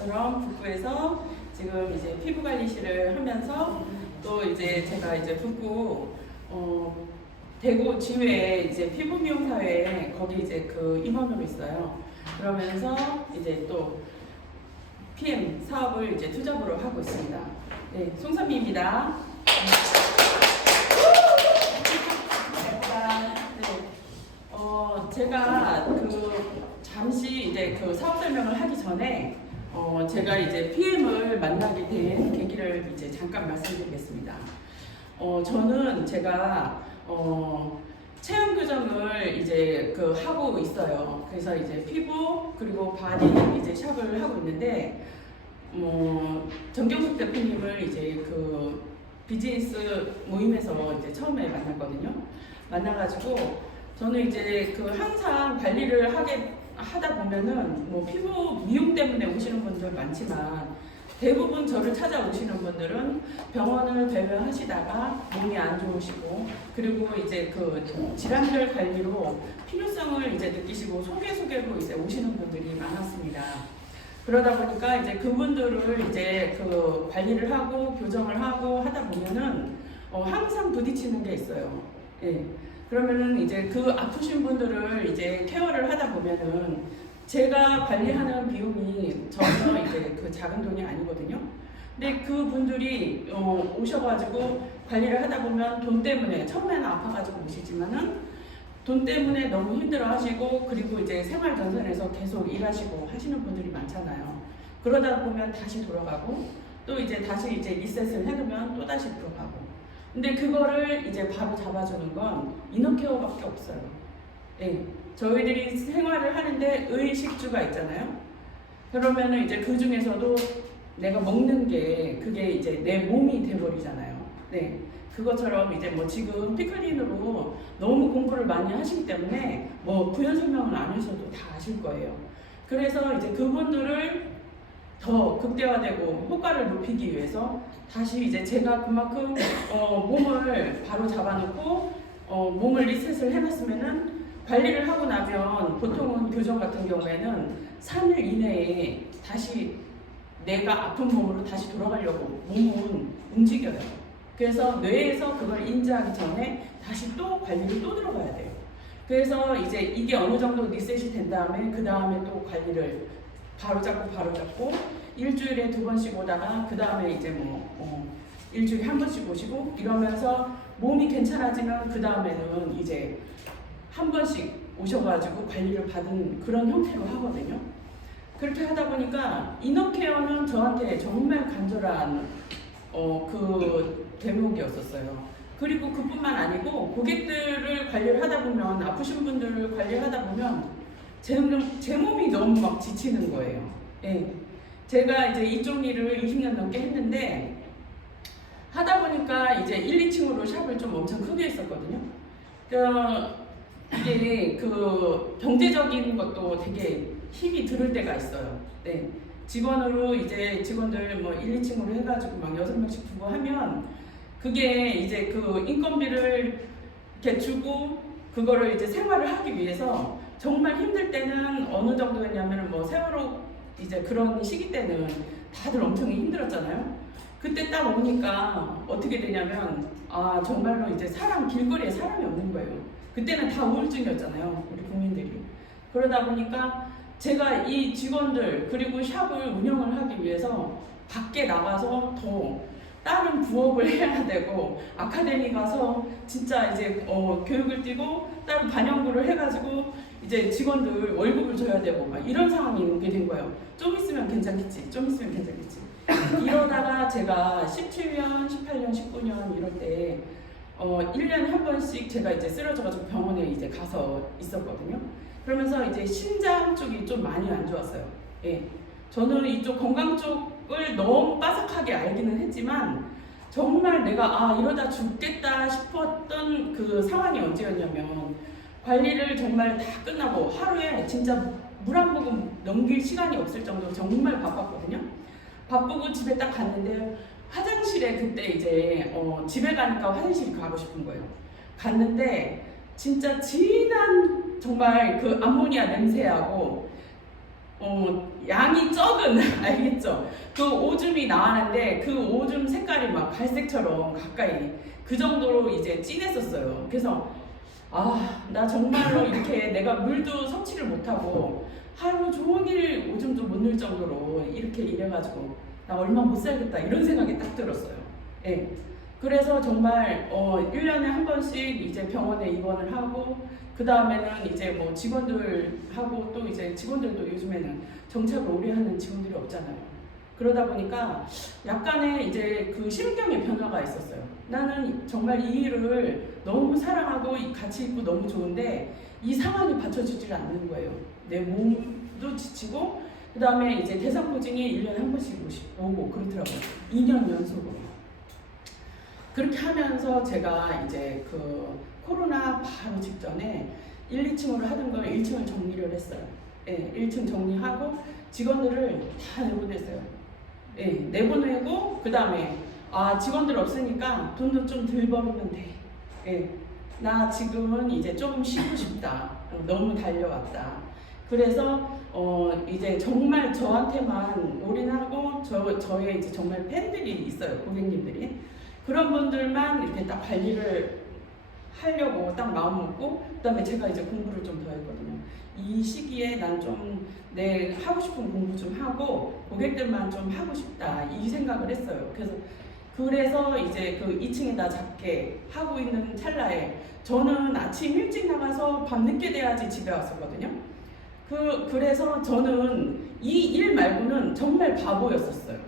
것처럼 북구에서 지금 이제 피부관리실을 하면서 또 이제 제가 이제 북구 대구 지회 이제 피부미용사회 거기 이제 그 임원으로 있어요. 그러면서 이제 또 PM 사업을 이제 투잡으로 하고 있습니다. 네, 송선미입니다. 제가 잠시 이제 그 사업 설명을 하기 전에 제가 이제 PM을 만나게 된 계기를 이제 잠깐 말씀드리겠습니다. 저는 제가 체형 교정을 이제 하고 있어요. 그래서 이제 피부 그리고 바디 이제 샵을 하고 있는데 정경숙 대표님을 이제 그 비즈니스 모임에서 이제 처음에 만났거든요. 만나가지고 저는 이제 항상 관리를 하다 보면은 뭐 피부 미용 때문에 오시는 분들 많지만 대부분 저를 찾아오시는 분들은 병원을 배회하시다가 몸이 안 좋으시고 그리고 이제 그 질환별 관리로 필요성을 이제 느끼시고 소개로 이제 오시는 분들이 많았습니다. 그러다 보니까 이제 그분들을 이제 관리를 하고 교정을 하고 하다 보면은 항상 부딪히는 게 있어요. 예. 그러면은 이제 아프신 분들을 이제 케어를 하다 보면은 제가 관리하는 비용이 전혀 이제 작은 돈이 아니거든요. 근데 그분들이 오셔가지고 관리를 하다 보면 돈 때문에 처음에는 아파가지고 오시지만은 돈 때문에 너무 힘들어하시고 그리고 이제 생활 전선에서 계속 일하시고 하시는 분들이 많잖아요. 그러다 보면 다시 돌아가고 또 이제 다시 이제 리셋을 해두면 또 다시 들어가고. 근데 그거를 이제 바로 잡아주는 건 이너케어밖에 없어요. 네. 저희들이 생활을 하는데 의식주가 있잖아요. 그러면은 이제 그 중에서도 내가 먹는 게 그게 이제 내 몸이 돼버리잖아요. 네. 그것처럼 이제 뭐 지금 피클린으로 너무 공부를 많이 하시기 때문에 뭐 부연 설명을 안 하셔도 다 아실 거예요. 그래서 이제 그분들을 더 극대화되고 효과를 높이기 위해서 다시 이제 제가 그만큼 몸을 바로 잡아놓고 몸을 리셋을 해놨으면은 관리를 하고 나면 보통은 교정 같은 경우에는 3일 이내에 다시 내가 아픈 몸으로 다시 돌아가려고 몸은 움직여요. 그래서 뇌에서 그걸 인지하기 전에 다시 또 관리를 또 들어가야 돼요. 그래서 이제 이게 어느 정도 리셋이 된 다음에 그 다음에 또 관리를 바로 잡고 일주일에 2번씩 오다가 그 다음에 이제 일주일에 1번씩 오시고 이러면서 몸이 괜찮아지면 그 다음에는 이제 1번씩 오셔가지고 관리를 받은 그런 형태로 하거든요. 그렇게 하다 보니까 이너케어는 저한테 정말 간절한 그 대목이었었어요. 그리고 그뿐만 아니고 고객들을 관리를 하다 보면 아프신 분들을 관리하다 보면 제 몸이 너무 막 지치는 거예요. 예. 제가 이제 이쪽 일을 20년 넘게 했는데 하다 보니까 이제 1, 2층으로 샵을 좀 엄청 크게 했었거든요. 이게 경제적인 것도 되게 힘이 들을 때가 있어요. 네. 직원으로 이제 직원들 뭐 1, 2층으로 해가지고 막 6명씩 두고 하면 그게 이제 인건비를 이렇게 주고 그거를 이제 생활을 하기 위해서 정말 힘들 때는 어느 정도였냐면 세월호 이제 그런 시기 때는 다들 엄청 힘들었잖아요. 그때 딱 오니까 어떻게 되냐면 정말로 이제 길거리에 사람이 없는 거예요. 그때는 다 우울증이었잖아요, 우리 국민들이. 그러다 보니까 제가 이 직원들 그리고 샵을 운영을 하기 위해서 밖에 나가서 더 다른 부업을 해야 되고 아카데미 가서 진짜 이제 교육을 띄고 따로 반영구를 해가지고 이제 직원들 월급을 줘야 되고 막 이런 상황이 오게 된 거예요. 좀 있으면 괜찮겠지. 이러다가 제가 17년, 18년, 19년 이럴 때 1년에 한 번씩 제가 이제 쓰러져가지고 병원에 이제 가서 있었거든요. 그러면서 이제 신장 쪽이 좀 많이 안 좋았어요. 예. 저는 이쪽 건강 쪽을 너무 빠삭하게 알기는 했지만 정말 내가 이러다 죽겠다 싶었던 그 상황이 언제였냐면 관리를 정말 다 끝나고 하루에 진짜 물 한 모금 넘길 시간이 없을 정도로 정말 바빴거든요. 바쁘고 집에 딱 갔는데 화장실에 그때 이제 집에 가니까 화장실이 가고 싶은 거예요. 갔는데 진짜 진한 정말 그 암모니아 냄새하고 양이 적은 알겠죠? 그 오줌이 나왔는데 그 오줌 색깔이 막 갈색처럼 가까이 그 정도로 이제 진했었어요. 그래서 나 정말로 이렇게 내가 물도 섭취를 못하고 하루 종일 오줌도 못 넣을 정도로 이렇게 이래가지고 나 얼마 못 살겠다 이런 생각이 딱 들었어요. 예. 그래서 정말 1년에 한 번씩 이제 병원에 입원을 하고 그 다음에는 이제 뭐 직원들하고 또 이제 직원들도 요즘에는 정착을 오래 하는 직원들이 없잖아요. 그러다 보니까 약간의 이제 그 심경의 변화가 있었어요. 나는 정말 이 일을 너무 사랑하고 같이 있고 너무 좋은데 이 상황이 받쳐주질 않는 거예요. 내 몸도 지치고 그 다음에 이제 대상포진이 1년에 한 번씩 오고 그렇더라고요. 2년 연속으로. 그렇게 하면서 제가 이제 그 코로나 바로 직전에 1, 2층으로 하던 걸 1층을 정리를 했어요. 예, 1층 정리하고 직원들을 다 내보냈어요. 예, 내보내고 그 다음에 직원들 없으니까 돈도 좀 덜 벌으면 돼. 예, 나 지금은 이제 좀 쉬고 싶다. 너무 달려왔다. 그래서 이제 정말 저한테만 올인하고 저의 이제 정말 팬들이 있어요. 고객님들이. 그런 분들만 이렇게 딱 관리를 하려고 딱 마음 먹고 그다음에 제가 이제 공부를 좀 더 했거든요. 이 시기에 난 좀 내 하고 싶은 공부 좀 하고 고객들만 좀 하고 싶다 이 생각을 했어요. 그래서 이제 그 2층에다 작게 하고 있는 찰나에 저는 아침 일찍 나가서 밤 늦게 돼야지 집에 왔었거든요. 그래서 저는 이 일 말고는 정말 바보였었어요.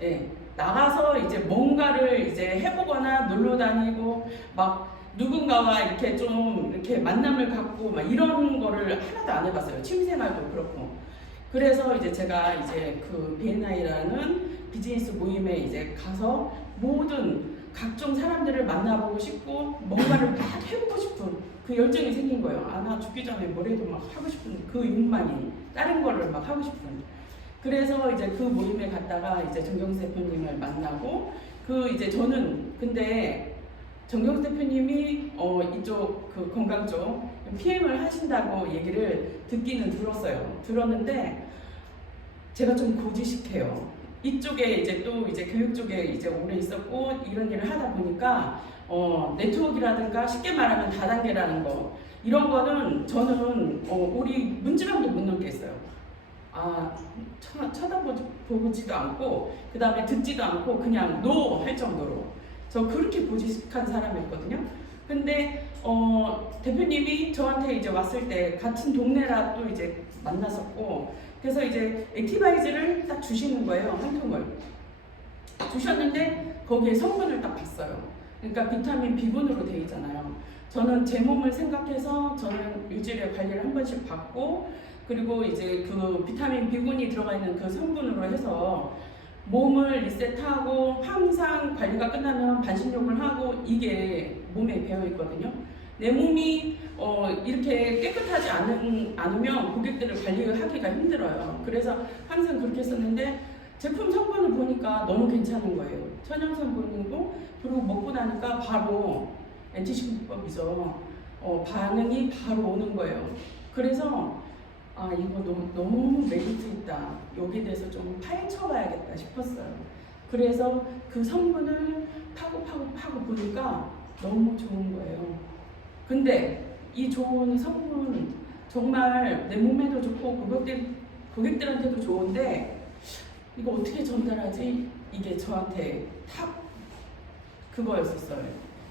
예. 나가서 이제 뭔가를 이제 해보거나 놀러 다니고 막 누군가와 이렇게 좀 이렇게 만남을 갖고 막 이런 거를 하나도 안 해봤어요. 취미생활도 그렇고. 그래서 이제 제가 이제 그 BNI라는 비즈니스 모임에 이제 가서 모든 각종 사람들을 만나보고 싶고 뭔가를 막 해보고 싶은 그 열정이 생긴 거예요. 나 죽기 전에 뭐래도 막 하고 싶은 그 욕망이 다른 거를 막 하고 싶은. 그래서 이제 그 모임에 갔다가 이제 정경수 대표님을 만나고 이제 저는 근데 정경수 대표님이 이쪽 그 건강 쪽 PM을 하신다고 얘기를 듣기는 들었는데 제가 좀 고지식해요. 이쪽에 이제 또 이제 교육 쪽에 이제 오래 있었고 이런 일을 하다 보니까 네트워크라든가 쉽게 말하면 다단계라는 거 이런 거는 저는 우리 문지방도 못 넘겠어요. 쳐다보지도 않고 그 다음에 듣지도 않고 그냥 노 할 정도로 저 그렇게 고지식한 사람이었거든요. 근데 대표님이 저한테 이제 왔을 때 같은 동네라 또 이제 만났었고 그래서 이제 액티바이즈를 딱 주시는 거예요. 한 통을 주셨는데 거기에 성분을 딱 봤어요. 그러니까 비타민 B군으로 되어 있잖아요. 저는 제 몸을 생각해서 저는 일주일에 관리를 한 번씩 받고 그리고 이제 그 비타민 B군이 들어가 있는 그 성분으로 해서 몸을 리셋하고 항상 관리가 끝나면 반신욕을 하고 이게 몸에 배어 있거든요. 내 몸이 이렇게 깨끗하지 않으면 고객들을 관리하기가 힘들어요. 그래서 항상 그렇게 했었는데 제품 성분을 보니까 너무 괜찮은 거예요. 천연 성분이고 그리고 먹고 나니까 바로 엔티식품법이죠. 반응이 바로 오는 거예요. 그래서 이거 너무 메리트 있다. 여기에 대해서 좀 파헤쳐봐야겠다 싶었어요. 그래서 그 성분을 파고 보니까 너무 좋은 거예요. 근데 이 좋은 성분 정말 내 몸에도 좋고 고객들한테도 좋은데 이거 어떻게 전달하지? 이게 저한테 탁 그거였었어요.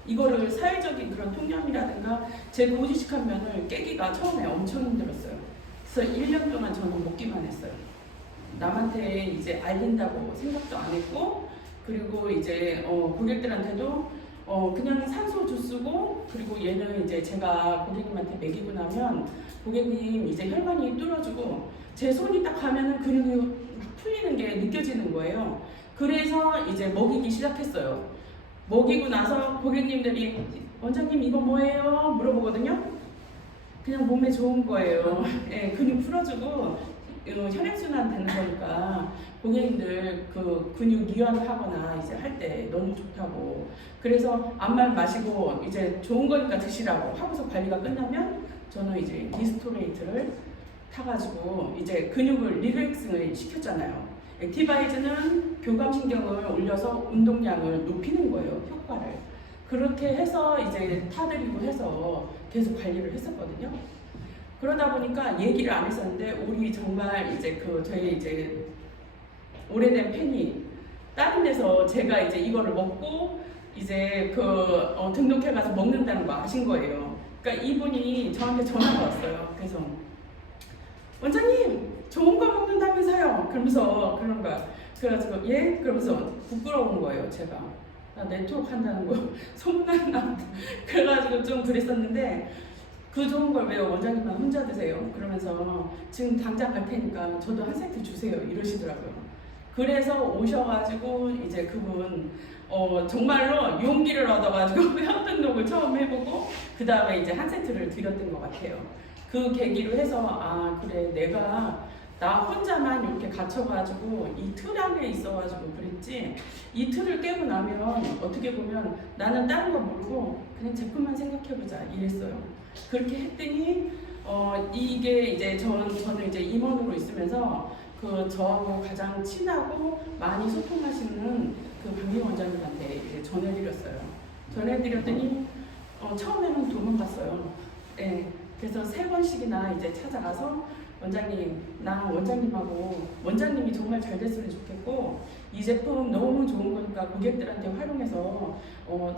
이거를 사회적인 그런 통념이라든가 제 고지식한 면을 깨기가 처음에 엄청 힘들었어요. 그래서 1년 동안 저는 먹기만 했어요. 남한테 이제 알린다고 생각도 안 했고 그리고 이제 고객들한테도 그냥 산소주 쓰고 그리고 얘는 이제 제가 고객님한테 먹이고 나면 고객님 이제 혈관이 뚫어지고 제 손이 딱 가면은 근육이 막 풀리는 게 느껴지는 거예요. 그래서 이제 먹이기 시작했어요. 먹이고 나서 고객님들이 원장님 이거 뭐예요? 물어보거든요. 그냥 몸에 좋은 거예요. 예, 근육 풀어주고 혈액순환 되는 거니까 고객님들 그 근육 이완하거나 이제 할 때 너무 좋다고. 그래서 암만 마시고 이제 좋은 거니까 드시라고 하고서 관리가 끝나면 저는 이제 디스토레이트를 타가지고 이제 근육을 릴렉싱을 시켰잖아요. 액티바이즈는 교감신경을 올려서 운동량을 높이는 거예요, 효과를. 그렇게 해서 이제 타드리고 해서 계속 관리를 했었거든요. 그러다 보니까 얘기를 안 했었는데 우리 정말 이제 저희 이제 오래된 팬이 다른 데서 제가 이제 이거를 먹고 이제 등록해 가서 먹는다는 거 아신 거예요. 그러니까 이분이 저한테 전화가 왔어요. 그래서 원장님 좋은 거 먹는다면서요? 그러면서 그런 거야. 그래가지고 예? 그러면서 부끄러운 거예요. 제가 나 네트워크 한다는 거 소문났나? 그래가지고 좀 그랬었는데 그 좋은 걸 왜 원장님만 혼자 드세요? 그러면서 지금 당장 갈 테니까 저도 한 세트 주세요 이러시더라고요. 그래서 오셔가지고 이제 그분 정말로 용기를 얻어가지고 회원 등록을 처음 해보고 그 다음에 이제 한 세트를 드렸던 것 같아요. 그 계기로 해서 아 그래 내가 나 혼자만 이렇게 갇혀가지고 이 틀 안에 있어가지고 그랬지 이 틀을 깨고 나면 어떻게 보면 나는 다른 거 모르고 그냥 제품만 생각해보자 이랬어요. 그렇게 했더니 이게 이제 저는 이제 임원으로 있으면서 저하고 가장 친하고 많이 소통하시는 박미 원장님한테 이제 전해드렸어요. 전해드렸더니 처음에는 도망갔어요. 네, 그래서 3번씩이나 이제 찾아가서 원장님, 나 원장님하고 원장님이 정말 잘 됐으면 좋겠고 이 제품 너무 좋은 거니까 고객들한테 활용해서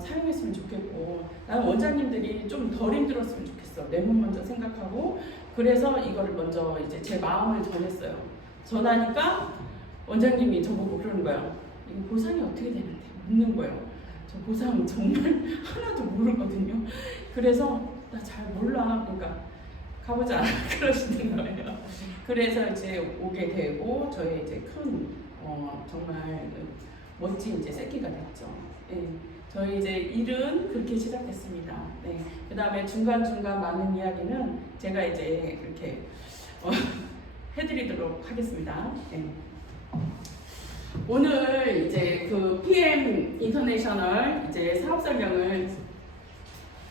사용했으면 좋겠고 나는 원장님들이 좀 덜 힘들었으면 좋겠어. 내 몸 먼저 생각하고 그래서 이거를 먼저 이제 제 마음을 전했어요. 전하니까 원장님이 저보고 그러는 거예요. 이거 보상이 어떻게 되는데? 묻는 거예요. 저 보상 정말 하나도 모르거든요. 그래서 나 잘 몰라. 그러니까 가보자 그러시는 거예요. 그래서 이제 오게 되고 저의 이제 큰 정말 멋진 이제 새끼가 됐죠. 네. 저희 이제 일은 그렇게 시작됐습니다. 네. 그 다음에 중간중간 많은 이야기는 제가 이제 이렇게 해드리도록 하겠습니다. 네. 오늘 이제 PM 인터내셔널 이제 사업 설명을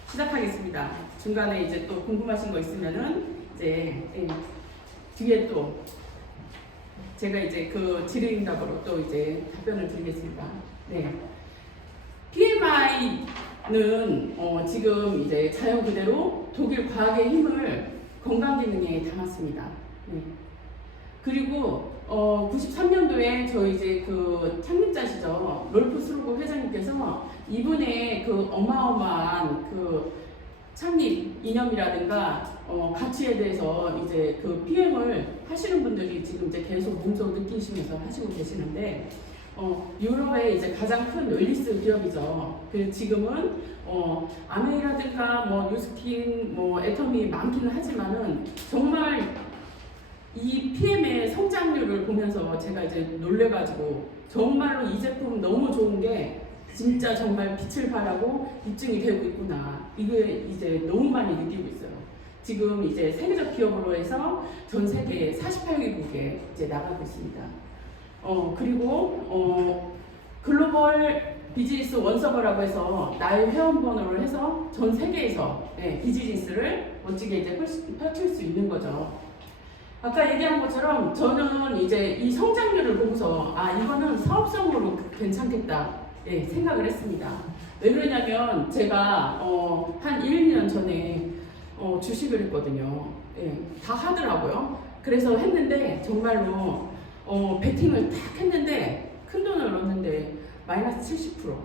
시작하겠습니다. 중간에 이제 또 궁금하신 거 있으면은 이제 뒤에 또 제가 이제 질의응답으로 또 이제 답변을 드리겠습니다. 네. PMI는 지금 이제 자연 그대로 독일 과학의 힘을 건강 기능에 담았습니다. 네. 그리고 93년도에 저희 이제 창립자시죠 롤프 스루고 회장님께서 이분의 어마어마한 창립 이념이라든가 가치에 대해서 이제 PM을 하시는 분들이 지금 이제 계속 몸소 느끼시면서 하시고 계시는데 유럽의 이제 가장 큰 웰니스 기업이죠. 지금은 아메이라든가 뉴스킨, 애터미 많기는 하지만은 정말 이 PM의 성장률을 보면서 제가 이제 놀래가지고 정말로 이 제품 너무 좋은 게 진짜 정말 빛을 발하고 입증이 되고 있구나. 이게 이제 너무 많이 느끼고 있어요. 지금 이제 세계적 기업으로 해서 전 세계 48개국에 이제 나가고 있습니다. 그리고 글로벌 비즈니스 원서버라고 해서 나의 회원번호를 해서 전 세계에서 비즈니스를 멋지게 이제 펼칠 수 있는 거죠. 아까 얘기한 것처럼 저는 이제 이 성장률을 보고서 이거는 사업성으로 괜찮겠다 생각을 했습니다. 왜 그러냐면 제가 한 1, 2년 전에 주식을 했거든요. 다 하더라고요. 그래서 했는데 정말로 베팅을 딱 했는데 큰 돈을 얻는데 마이너스 70%.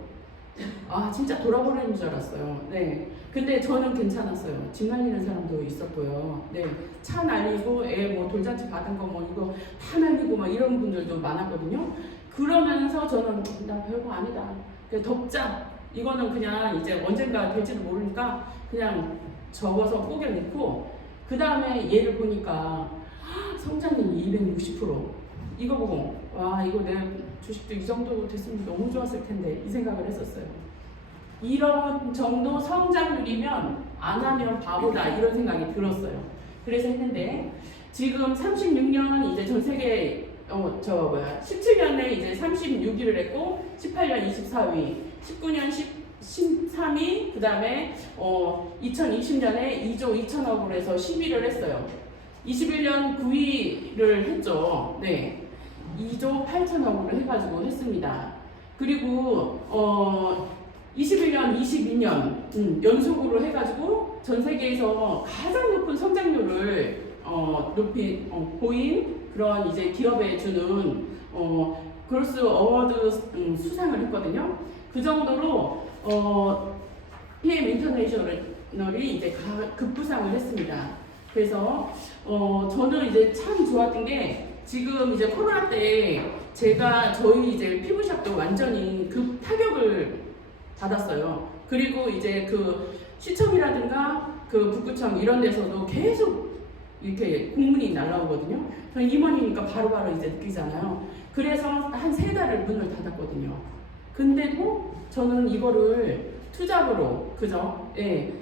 진짜 돌아버리는 줄 알았어요. 네. 근데 저는 괜찮았어요. 집 날리는 사람도 있었고요. 네. 차 날리고 돌잔치 받은 거 이거 다 날리고 이런 분들도 많았거든요. 그러면서 저는 나 별거 아니다. 그냥 덮자. 이거는 그냥 이제 언젠가 될지도 모르니까 그냥 적어서 꾸겨 넣고 그 다음에 얘를 보니까 성장률이 260%. 이거 보고 이거 내 주식도 이 정도 됐으면 너무 좋았을 텐데 이 생각을 했었어요. 이런 정도 성장률이면 안 하면 바보다 이런 생각이 들었어요. 그래서 했는데 지금 36년 이제 전 세계 17년에 이제 36위를 했고 18년 24위, 19년 13위, 그 다음에 2020년에 2조 2천억으로 해서 10위를 했어요. 21년 9위를 했죠. 네. 2조 8천억으로 해가지고 했습니다. 그리고 21년, 22년 연속으로 해가지고 전 세계에서 가장 높은 성장률을 보인 그런 이제 기업에 주는 그로스 어워드 수상을 했거든요. 그 정도로 PM 인터내셔널이 이제 급부상을 했습니다. 그래서 저는 이제 참 좋았던 게 지금 이제 코로나 때 저희 이제 피부샵도 완전히 급 타격을 받았어요. 그리고 이제 그 시청이라든가 그 북구청 이런 데서도 계속 이렇게 공문이 날라오거든요. 저는 임원이니까 바로바로 이제 느끼잖아요. 그래서 한 3달을 문을 닫았거든요. 근데도 저는 이거를 투잡으로, 그죠? 예.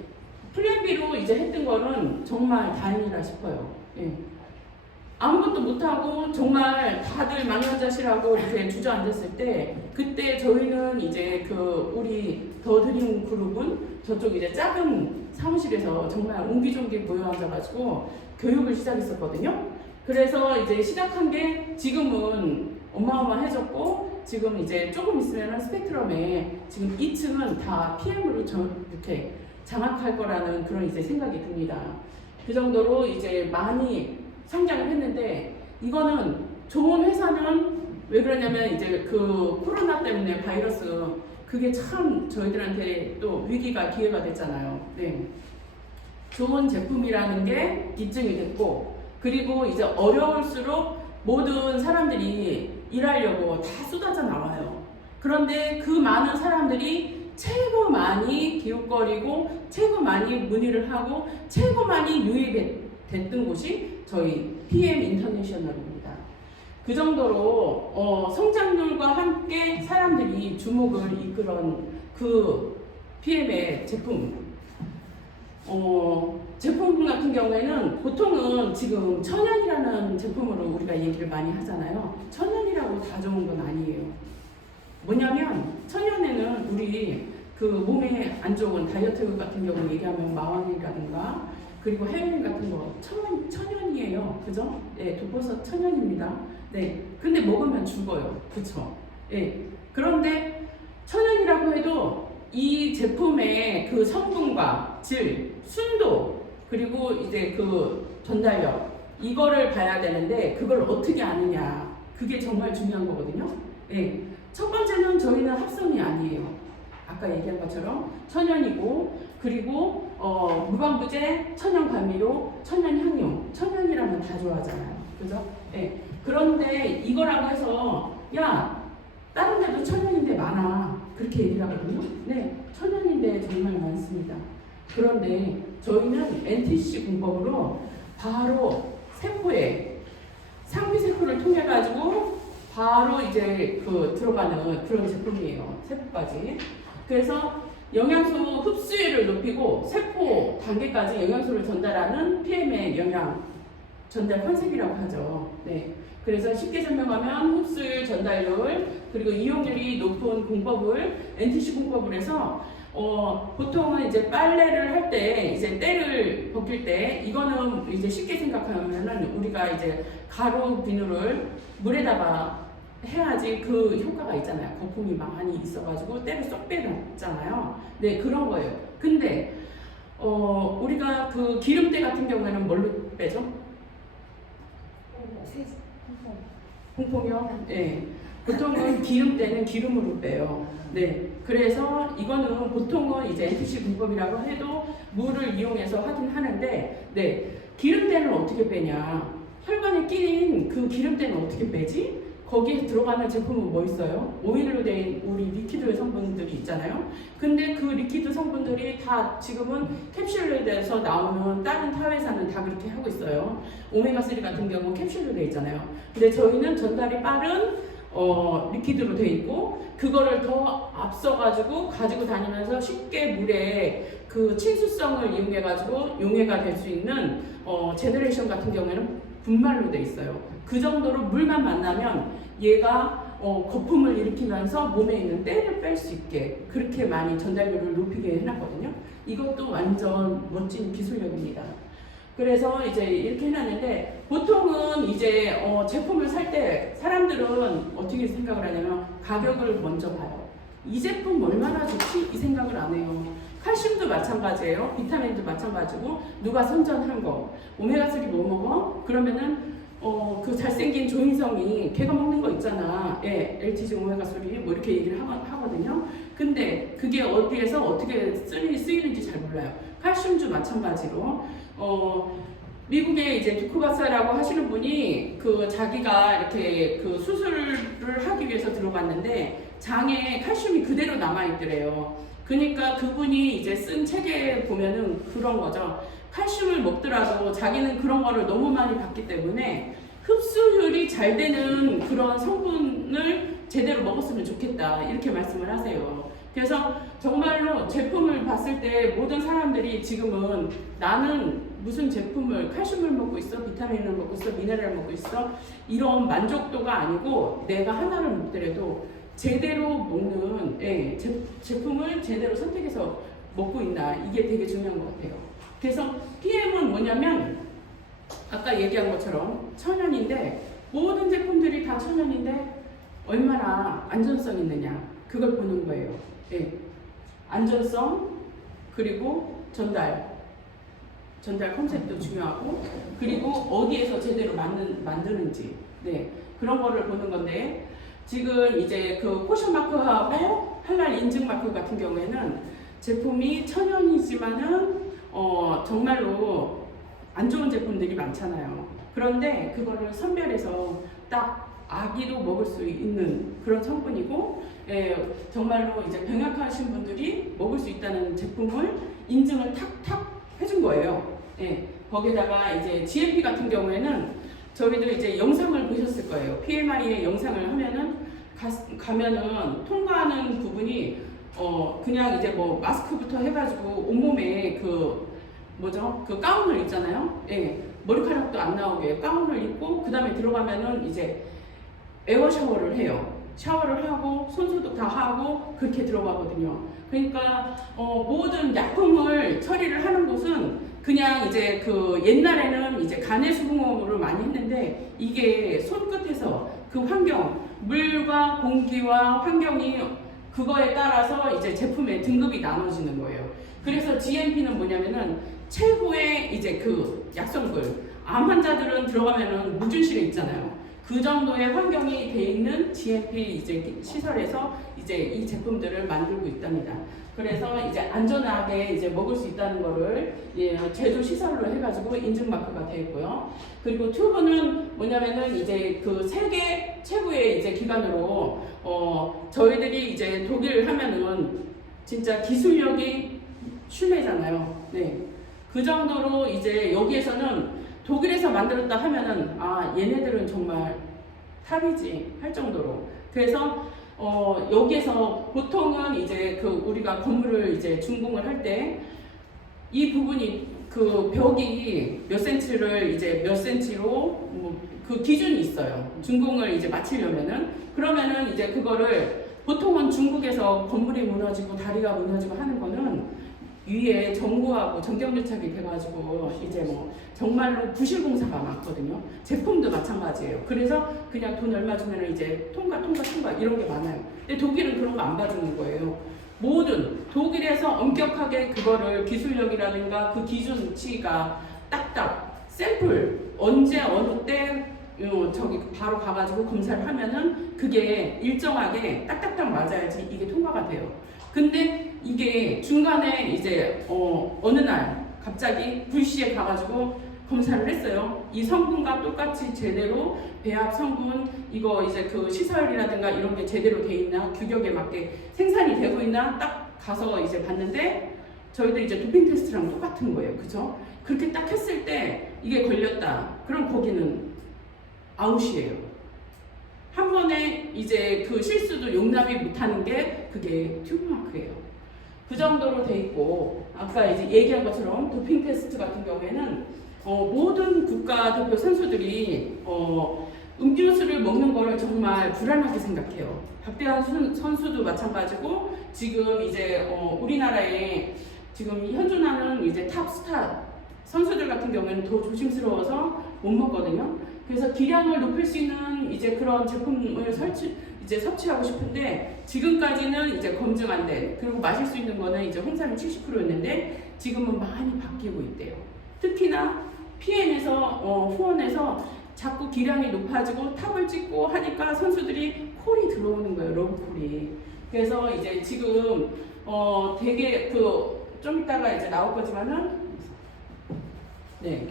플랜 B로 이제 했던 거는 정말 다행이라 싶어요. 예. 아무것도 못하고 정말 다들 망연자실하고 이렇게 주저앉았을 때, 그때 저희는 이제 우리 더 드림 그룹은 저쪽 이제 작은 사무실에서 정말 옹기종기 모여 앉아가지고 교육을 시작했었거든요. 그래서 이제 시작한 게 지금은 어마어마해졌고, 지금 이제 조금 있으면 스펙트럼에 지금 2층은 다 PM으로 이렇게 장악할 거라는 그런 이제 생각이 듭니다. 그 정도로 이제 많이 성장을 했는데, 이거는 좋은 회사는 왜 그러냐면 이제 그 코로나 때문에 바이러스 그게 참 저희들한테 또 위기가 기회가 됐잖아요. 네. 좋은 제품이라는 게 입증이 됐고, 그리고 이제 어려울수록 모든 사람들이 일하려고 다 쏟아져 나와요. 그런데 그 많은 사람들이 최고 많이 기웃거리고 최고 많이 문의를 하고 최고 많이 유입됐던 곳이 저희 PM 인터내셔널입니다. 그 정도로 성장률과 함께 사람들이 주목을 이끌은 그 PM의 제품. 제품 같은 경우에는 보통은 지금 천연이라는 제품으로 우리가 얘기를 많이 하잖아요. 천연이라고 다 좋은 건 아니에요. 뭐냐면 천연에는 우리 그 몸에 안 좋은 다이어트 같은 경우 얘기하면 마왕이라든가 그리고 헤어린 같은 거 천연이에요. 그죠? 네, 독버섯 천연입니다. 네. 근데 먹으면 죽어요. 그쵸? 네. 그런데 천연이라고 해도 이 제품의 그 성분과 질, 순도, 그리고 이제 그 전달력, 이거를 봐야 되는데 그걸 어떻게 아느냐. 그게 정말 중요한 거거든요. 네. 첫 번째는 저희는 합성이 아니에요. 아까 얘기한 것처럼 천연이고, 그리고 무방부제, 천연 감미료, 천연 향료, 천연이라면 다 좋아하잖아요. 그죠? 네. 그런데 이거라고 해서 야, 다른 데도 천연인데 많아. 그렇게 얘기를 하거든요. 네, 천연인데 정말 많습니다. 그런데 저희는 NTC 공법으로 바로 세포에 상비세포를 통해 가지고 바로 이제 들어가는 그런 제품이에요. 세포까지. 그래서 영양소 흡수율을 높이고 세포 단계까지 영양소를 전달하는 PM의 영양 전달 컨셉이라고 하죠. 네. 그래서 쉽게 설명하면 흡수율, 전달률, 그리고 이용률이 높은 공법을 NTC 공법을 해서 보통은 이제 빨래를 할 때 이제 때를 벗길 때 이거는 이제 쉽게 생각하면은 우리가 이제 가루 비누를 물에다가 해야지 그 효과가 있잖아요. 거품이 많이 있어가지고 때를 쏙 빼놨잖아요. 네, 그런 거예요. 근데 우리가 그 기름때 같은 경우에는 뭘로 빼죠? 홍콩이요? 네. 보통은 기름때는 기름으로 빼요. 네. 그래서 이거는 보통은 이제 NTC 공법이라고 해도 물을 이용해서 하긴 하는데, 네. 기름때는 어떻게 빼냐? 혈관에 끼인 그 기름때는 어떻게 빼지? 거기에 들어가는 제품은 뭐 있어요? 오일로 된 우리 리퀴드 성분들이 있잖아요. 근데 그 리퀴드 성분들이 다 지금은 캡슐로 돼서 나오는 다른 타회사는 다 그렇게 하고 있어요. 오메가3 같은 경우 캡슐로 돼 있잖아요. 근데 저희는 전달이 빠른 리퀴드로 돼 있고 그거를 더 앞서가지고 가지고 다니면서 쉽게 물에 그 친수성을 이용해가지고 용해가 될 수 있는 제너레이션 같은 경우에는 분말로 돼 있어요. 그 정도로 물만 만나면 얘가 거품을 일으키면서 몸에 있는 때를 뺄 수 있게 그렇게 많이 전달률을 높이게 해놨거든요. 이것도 완전 멋진 기술력입니다. 그래서 이제 이렇게 해놨는데 보통은 이제 제품을 살 때 사람들은 어떻게 생각을 하냐면 가격을 먼저 봐요. 이 제품 얼마나 좋지? 이 생각을 안 해요. 칼슘도 마찬가지예요. 비타민도 마찬가지고 누가 선전한 거 오메가3 뭐 먹어? 그러면은 그 잘생긴 조인성이 걔가 먹는 거 있잖아. 예, LTG 오메가3 뭐 이렇게 얘기를 하거든요. 근데 그게 어디에서 어떻게 쓰이는지 잘 몰라요. 칼슘도 마찬가지로 미국에 이제 두크 박사라고 하시는 분이 그 자기가 이렇게 그 수술을 하기 위해서 들어갔는데 장에 칼슘이 그대로 남아있더래요. 그러니까 그분이 이제 쓴 책에 보면은 그런 거죠. 칼슘을 먹더라도 자기는 그런 거를 너무 많이 받기 때문에 흡수율이 잘 되는 그런 성분을 제대로 먹었으면 좋겠다 이렇게 말씀을 하세요. 그래서 정말로 제품을 봤을 때 모든 사람들이 지금은 나는 무슨 제품을 칼슘을 먹고 있어, 비타민을 먹고 있어, 미네랄을 먹고 있어 이런 만족도가 아니고 내가 하나를 먹더라도 제대로 먹는 제품을 제대로 선택해서 먹고 있나 이게 되게 중요한 것 같아요. 그래서 PM은 뭐냐면 아까 얘기한 것처럼 천연인데 모든 제품들이 다 천연인데 얼마나 안전성 있느냐 그걸 보는 거예요. 안전성 그리고 전달 컨셉도 중요하고 그리고 어디에서 제대로 만드는지 그런 거를 보는 건데 지금 이제 그 코션 마크하고 할랄 인증 마크 같은 경우에는 제품이 천연이지만은 정말로 안 좋은 제품들이 많잖아요. 그런데 그거를 선별해서 딱 아기도 먹을 수 있는 그런 성분이고 정말로 이제 병약하신 분들이 먹을 수 있다는 제품을 인증을 탁탁 해준 거예요. 거기다가 이제 GMP 같은 경우에는 저희도 이제 영상을 보셨을 거예요. PMI의 영상을 하면은 가면은 통과하는 부분이 그냥 이제 뭐 마스크부터 해가지고 온몸에 그 가운을 입잖아요. 머리카락도 안 나오게 가운을 입고 그 다음에 들어가면은 이제 에어 샤워를 해요. 샤워를 하고 손소독 다 하고 그렇게 들어가거든요. 그러니까 모든 약품을 처리를 하는 곳은 그냥 이제 그 옛날에는 이제 간의 수공업으로 많이 했는데 이게 손끝에서 그 환경, 물과 공기와 환경이 그거에 따라서 이제 제품의 등급이 나눠지는 거예요. 그래서 GMP는 뭐냐면은 최고의 이제 그 약성분, 암 환자들은 들어가면은 무菌실에 있잖아요. 그 정도의 환경이 돼 있는 GMP 이제 시설에서 이제 이 제품들을 만들고 있답니다. 그래서 이제 안전하게 이제 먹을 수 있다는 거를 제조 시설로 해가지고 인증 마크가 되어 있고요. 그리고 튜브는 뭐냐면은 이제 그 세계 최고의 이제 기관으로 저희들이 이제 독일 하면은 진짜 기술력이 슈레잖아요. 그 정도로 이제 여기에서는 독일에서 만들었다 하면은 얘네들은 정말 탑이지 할 정도로. 그래서 여기에서 보통은 이제 그 우리가 건물을 이제 준공을 할 때 이 부분이 그 벽이 몇 센치를 이제 몇 센치로 뭐 그 기준이 있어요. 준공을 이제 마치려면은 그러면은 이제 그거를 보통은 중국에서 건물이 무너지고 다리가 무너지고 하는 거는 위에 정부하고 정경유착이 돼가지고 이제 뭐 정말로 부실공사가 많거든요. 제품도 마찬가지예요. 그래서 그냥 돈 얼마 주면 이제 통과 이런 게 많아요. 근데 독일은 그런 거 안 봐주는 거예요. 모든 독일에서 엄격하게 그거를 기술력이라든가 그 기준치가 딱딱 샘플 언제 어느 때 저기 바로 가가지고 검사를 하면은 그게 일정하게 딱딱딱 맞아야지 이게 통과가 돼요. 근데 이게 중간에 이제 어느 날 갑자기 불시에 가가지고 검사를 했어요. 이 성분과 똑같이 제대로 배합 성분 이거 이제 그 시설이라든가 이런 게 제대로 돼 있나 규격에 맞게 생산이 되고 있나 딱 가서 이제 봤는데 저희들 이제 도핑 테스트랑 똑같은 거예요. 그죠? 그렇게 딱 했을 때 이게 걸렸다. 그럼 거기는 아웃이에요. 한 번에 이제 그 실수도 용납이 못하는 게 그게 튜브 마크예요. 그 정도로 돼 있고 아까 이제 얘기한 것처럼 도핑 테스트 같은 경우에는 모든 국가대표 선수들이 음료수를 먹는 거를 정말 불안하게 생각해요. 박대환 선수도 마찬가지고 지금 이제 우리나라에 지금 현존하는 이제 탑 스타 선수들 같은 경우에는 더 조심스러워서 못 먹거든요. 그래서 기량을 높일 수 있는 이제 그런 제품을 섭취하고 싶은데 지금까지는 이제 검증 안 된, 그리고 마실 수 있는 거는 이제 홍삼이 70%였는데 지금은 많이 바뀌고 있대요. 특히나 PM에서 후원에서 자꾸 기량이 높아지고 탑을 찍고 하니까 선수들이 콜이 들어오는 거예요. 러브콜이. 그래서 이제 지금 되게 좀 이따가 이제 나올 거지만은 네.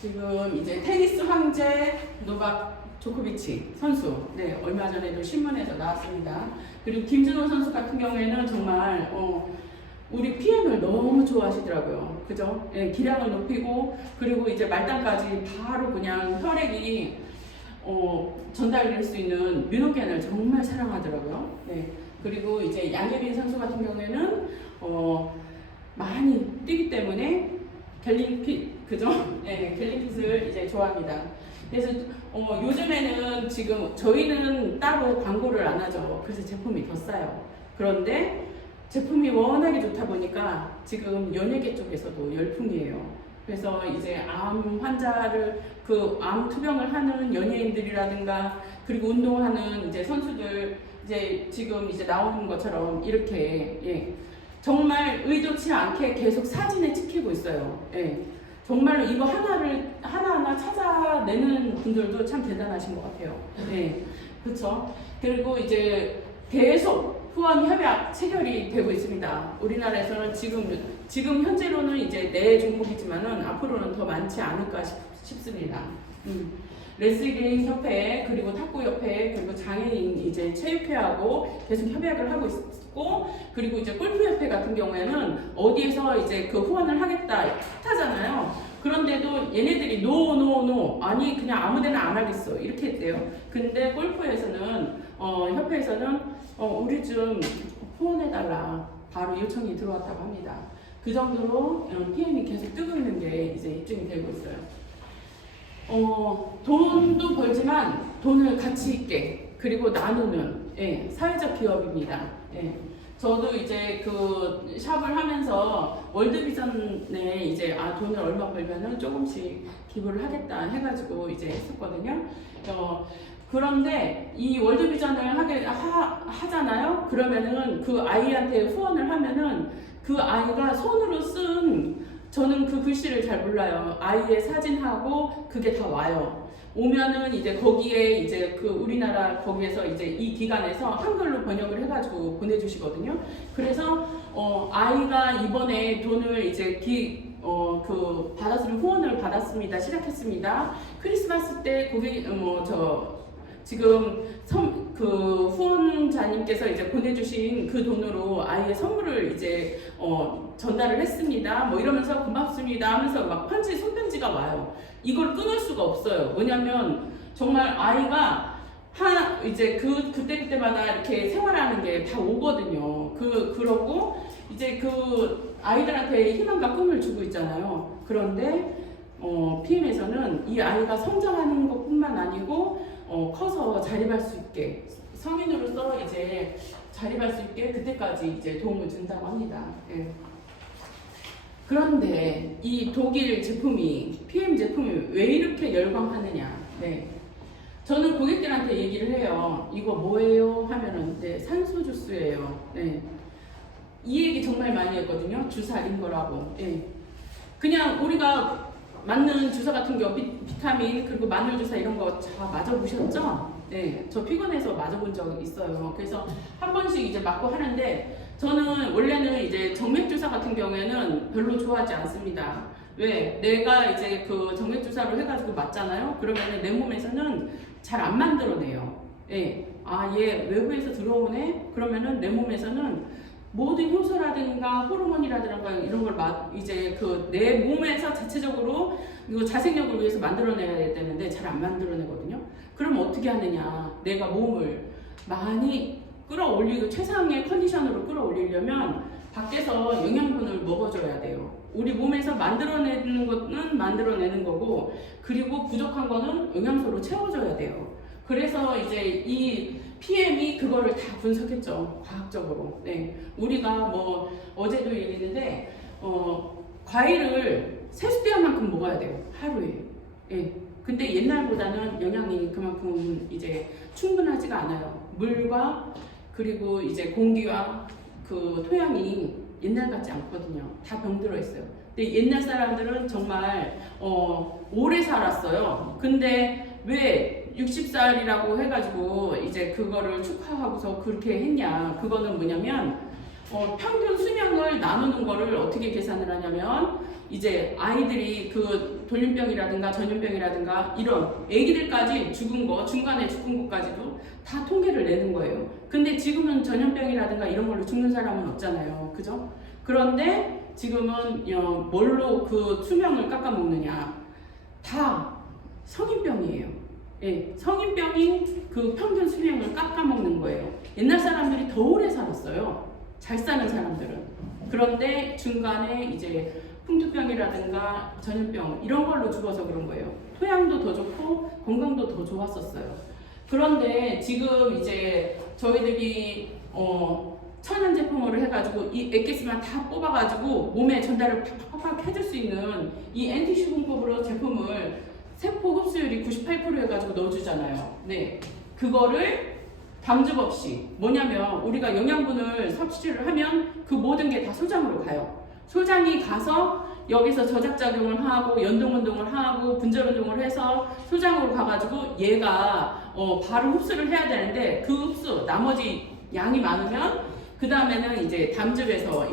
지금 이제 테니스 황제 노박 조코비치 선수, 네, 얼마 전에도 신문에서 나왔습니다. 그리고 김준호 선수 같은 경우에는 정말 우리 PM을 너무 좋아하시더라고요. 그죠? 네, 기량을 높이고 그리고 이제 말단까지 바로 그냥 혈액이 전달될 수 있는 뮤노겐을 정말 사랑하더라고요. 네. 그리고 이제 양예빈 선수 같은 경우에는 많이 뛰기 때문에 갤링핏, 그죠? 네, 갤링핏을 이제 좋아합니다. 그래서 요즘에는 지금 저희는 따로 광고를 안 하죠. 그래서 제품이 더 싸요. 그런데 제품이 워낙에 좋다 보니까 지금 연예계 쪽에서도 열풍이에요. 그래서 이제 암 환자를 암 투병을 하는 연예인들이라든가 그리고 운동하는 이제 선수들 이제 지금 이제 나오는 것처럼 이렇게 예. 정말 의도치 않게 계속 사진에 찍히고 있어요. 예. 정말로 이거 하나하나 찾아내는 분들도 참 대단하신 것 같아요. 예. 그렇죠. 그리고 이제 계속 후원 협약 체결이 되고 있습니다. 우리나라에서는 지금 현재로는 이제 4종목이지만은 앞으로는 더 많지 않을까 싶습니다. 레슬링 협회 그리고 탁구 협회 그리고 장애인 이제 체육회하고 계속 협약을 하고 있고 그리고 이제 골프 협회 같은 경우에는 어디에서 이제 그 후원을 하겠다 하잖아요. 그런데도 얘네들이 노 아니 그냥 아무데나 안 하겠어 이렇게 했대요. 근데 골프에서는 협회에서는 우리 좀 후원해달라 바로 요청이 들어왔다고 합니다. 그 정도로 PM이 계속 뜨고 있는 게 이제 입증이 되고 있어요. 돈도 벌지만 돈을 가치 있게 그리고 나누는 예, 사회적 기업입니다. 예. 저도 이제 그 샵을 하면서 월드비전에 이제 돈을 얼마 벌면은 조금씩 기부를 하겠다 해가지고 이제 했었거든요. 그런데 이 월드비전을 하잖아요. 그러면은 그 아이한테 후원을 하면은 그 아이가 손으로 쓴 저는 그 글씨를 잘 몰라요. 아이의 사진하고 그게 다 와요. 오면은 이제 거기에 이제 그 우리나라 거기에서 이제 이 기관에서 한글로 번역을 해가지고 보내주시거든요. 그래서 아이가 이번에 돈을 이제 후원을 받았습니다. 시작했습니다. 크리스마스 때 지금 그 후원자님께서 이제 보내주신 그 돈으로 아이의 선물을 이제 전달을 했습니다. 뭐 이러면서 고맙습니다 하면서 막 손편지가 와요. 이걸 끊을 수가 없어요. 뭐냐면 정말 아이가 이제 그때마다 이렇게 생활하는 게 다 오거든요. 그러고 이제 그 아이들한테 희망과 꿈을 주고 있잖아요. 그런데 PM에서는 이 아이가 성장하는 것뿐만 아니고 커서 자립할 수 있게 성인으로서 이제 자립할 수 있게 그때까지 이제 도움을 준다고 합니다. 예. 그런데 이 독일 제품이 PM 제품이 왜 이렇게 열광하느냐? 네. 저는 고객들한테 얘기를 해요. 이거 뭐예요? 하면은 네, 산소 주스예요. 네. 이 얘기 정말 많이 했거든요. 주사인 거라고. 예. 그냥 우리가 맞는 주사 같은 경우 비타민 그리고 마늘 주사 이런 거 다 맞아보셨죠? 네, 저 피곤해서 맞아본 적 있어요. 그래서 한 번씩 이제 맞고 하는데 저는 원래는 이제 정맥 주사 같은 경우에는 별로 좋아하지 않습니다. 왜? 내가 이제 그 정맥 주사로 해가지고 맞잖아요. 그러면은 내 몸에서는 잘 안 만들어내요. 예, 얘 외부에서 들어오네. 그러면은 내 몸에서는 모든 효소라든가 호르몬이라든가 이런 걸 이제 내 몸에서 자체적으로 이거 자생력을 위해서 만들어내야 되는데 잘 안 만들어내거든요. 그럼 어떻게 하느냐? 내가 몸을 많이 끌어올리고 최상의 컨디션으로 끌어올리려면 밖에서 영양분을 먹어줘야 돼요. 우리 몸에서 만들어내는 거는 만들어내는 거고 그리고 부족한 거는 영양소로 채워줘야 돼요. 그래서 이제 이 PM이 그거를 다 분석했죠. 과학적으로. 네. 우리가 뭐 어제도 얘기했는데 과일을 세숫대야만큼 먹어야 돼요. 하루에. 예. 근데 옛날보다는 영양이 그만큼 이제 충분하지가 않아요. 물과 그리고 이제 공기와 그 토양이 옛날 같지 않거든요. 다 병들어 있어요. 근데 옛날 사람들은 정말 오래 살았어요. 근데 왜 60살이라고 해가지고 이제 그거를 축하하고서 그렇게 했냐? 그거는 뭐냐면 평균 수명을 나누는 거를 어떻게 계산을 하냐면 이제 아이들이 그 돌림병이라든가 전염병이라든가 이런 애기들까지 죽은 거, 중간에 죽은 것까지도 다 통계를 내는 거예요. 근데 지금은 전염병이라든가 이런 걸로 죽는 사람은 없잖아요. 그죠? 그런데 지금은 뭘로 그 수명을 깎아먹느냐? 다 성인병이에요. 예, 성인병이 그 평균 수명을 깎아먹는 거예요. 옛날 사람들이 더 오래 살았어요. 잘 사는 사람들은. 그런데 중간에 이제 풍토병이라든가 전염병 이런 걸로 죽어서 그런 거예요. 토양도 더 좋고 건강도 더 좋았었어요. 그런데 지금 이제 저희들이 천연 제품으로 해가지고 이 액기스만 다 뽑아가지고 몸에 전달을 팍팍팍 해줄 수 있는 이 엔티슈분법으로 제품을 세포 흡수율이 98% 해가지고 넣어주잖아요. 네, 그거를 담즙 없이 뭐냐면 우리가 영양분을 섭취를 하면 그 모든 게 다 소장으로 가요. 소장이 가서 여기서 저작작용을 하고 연동운동을 하고 분절운동을 해서 소장으로 가가지고 얘가 바로 흡수를 해야 되는데 그 흡수 나머지 양이 많으면 그 다음에는 이제 담즙에서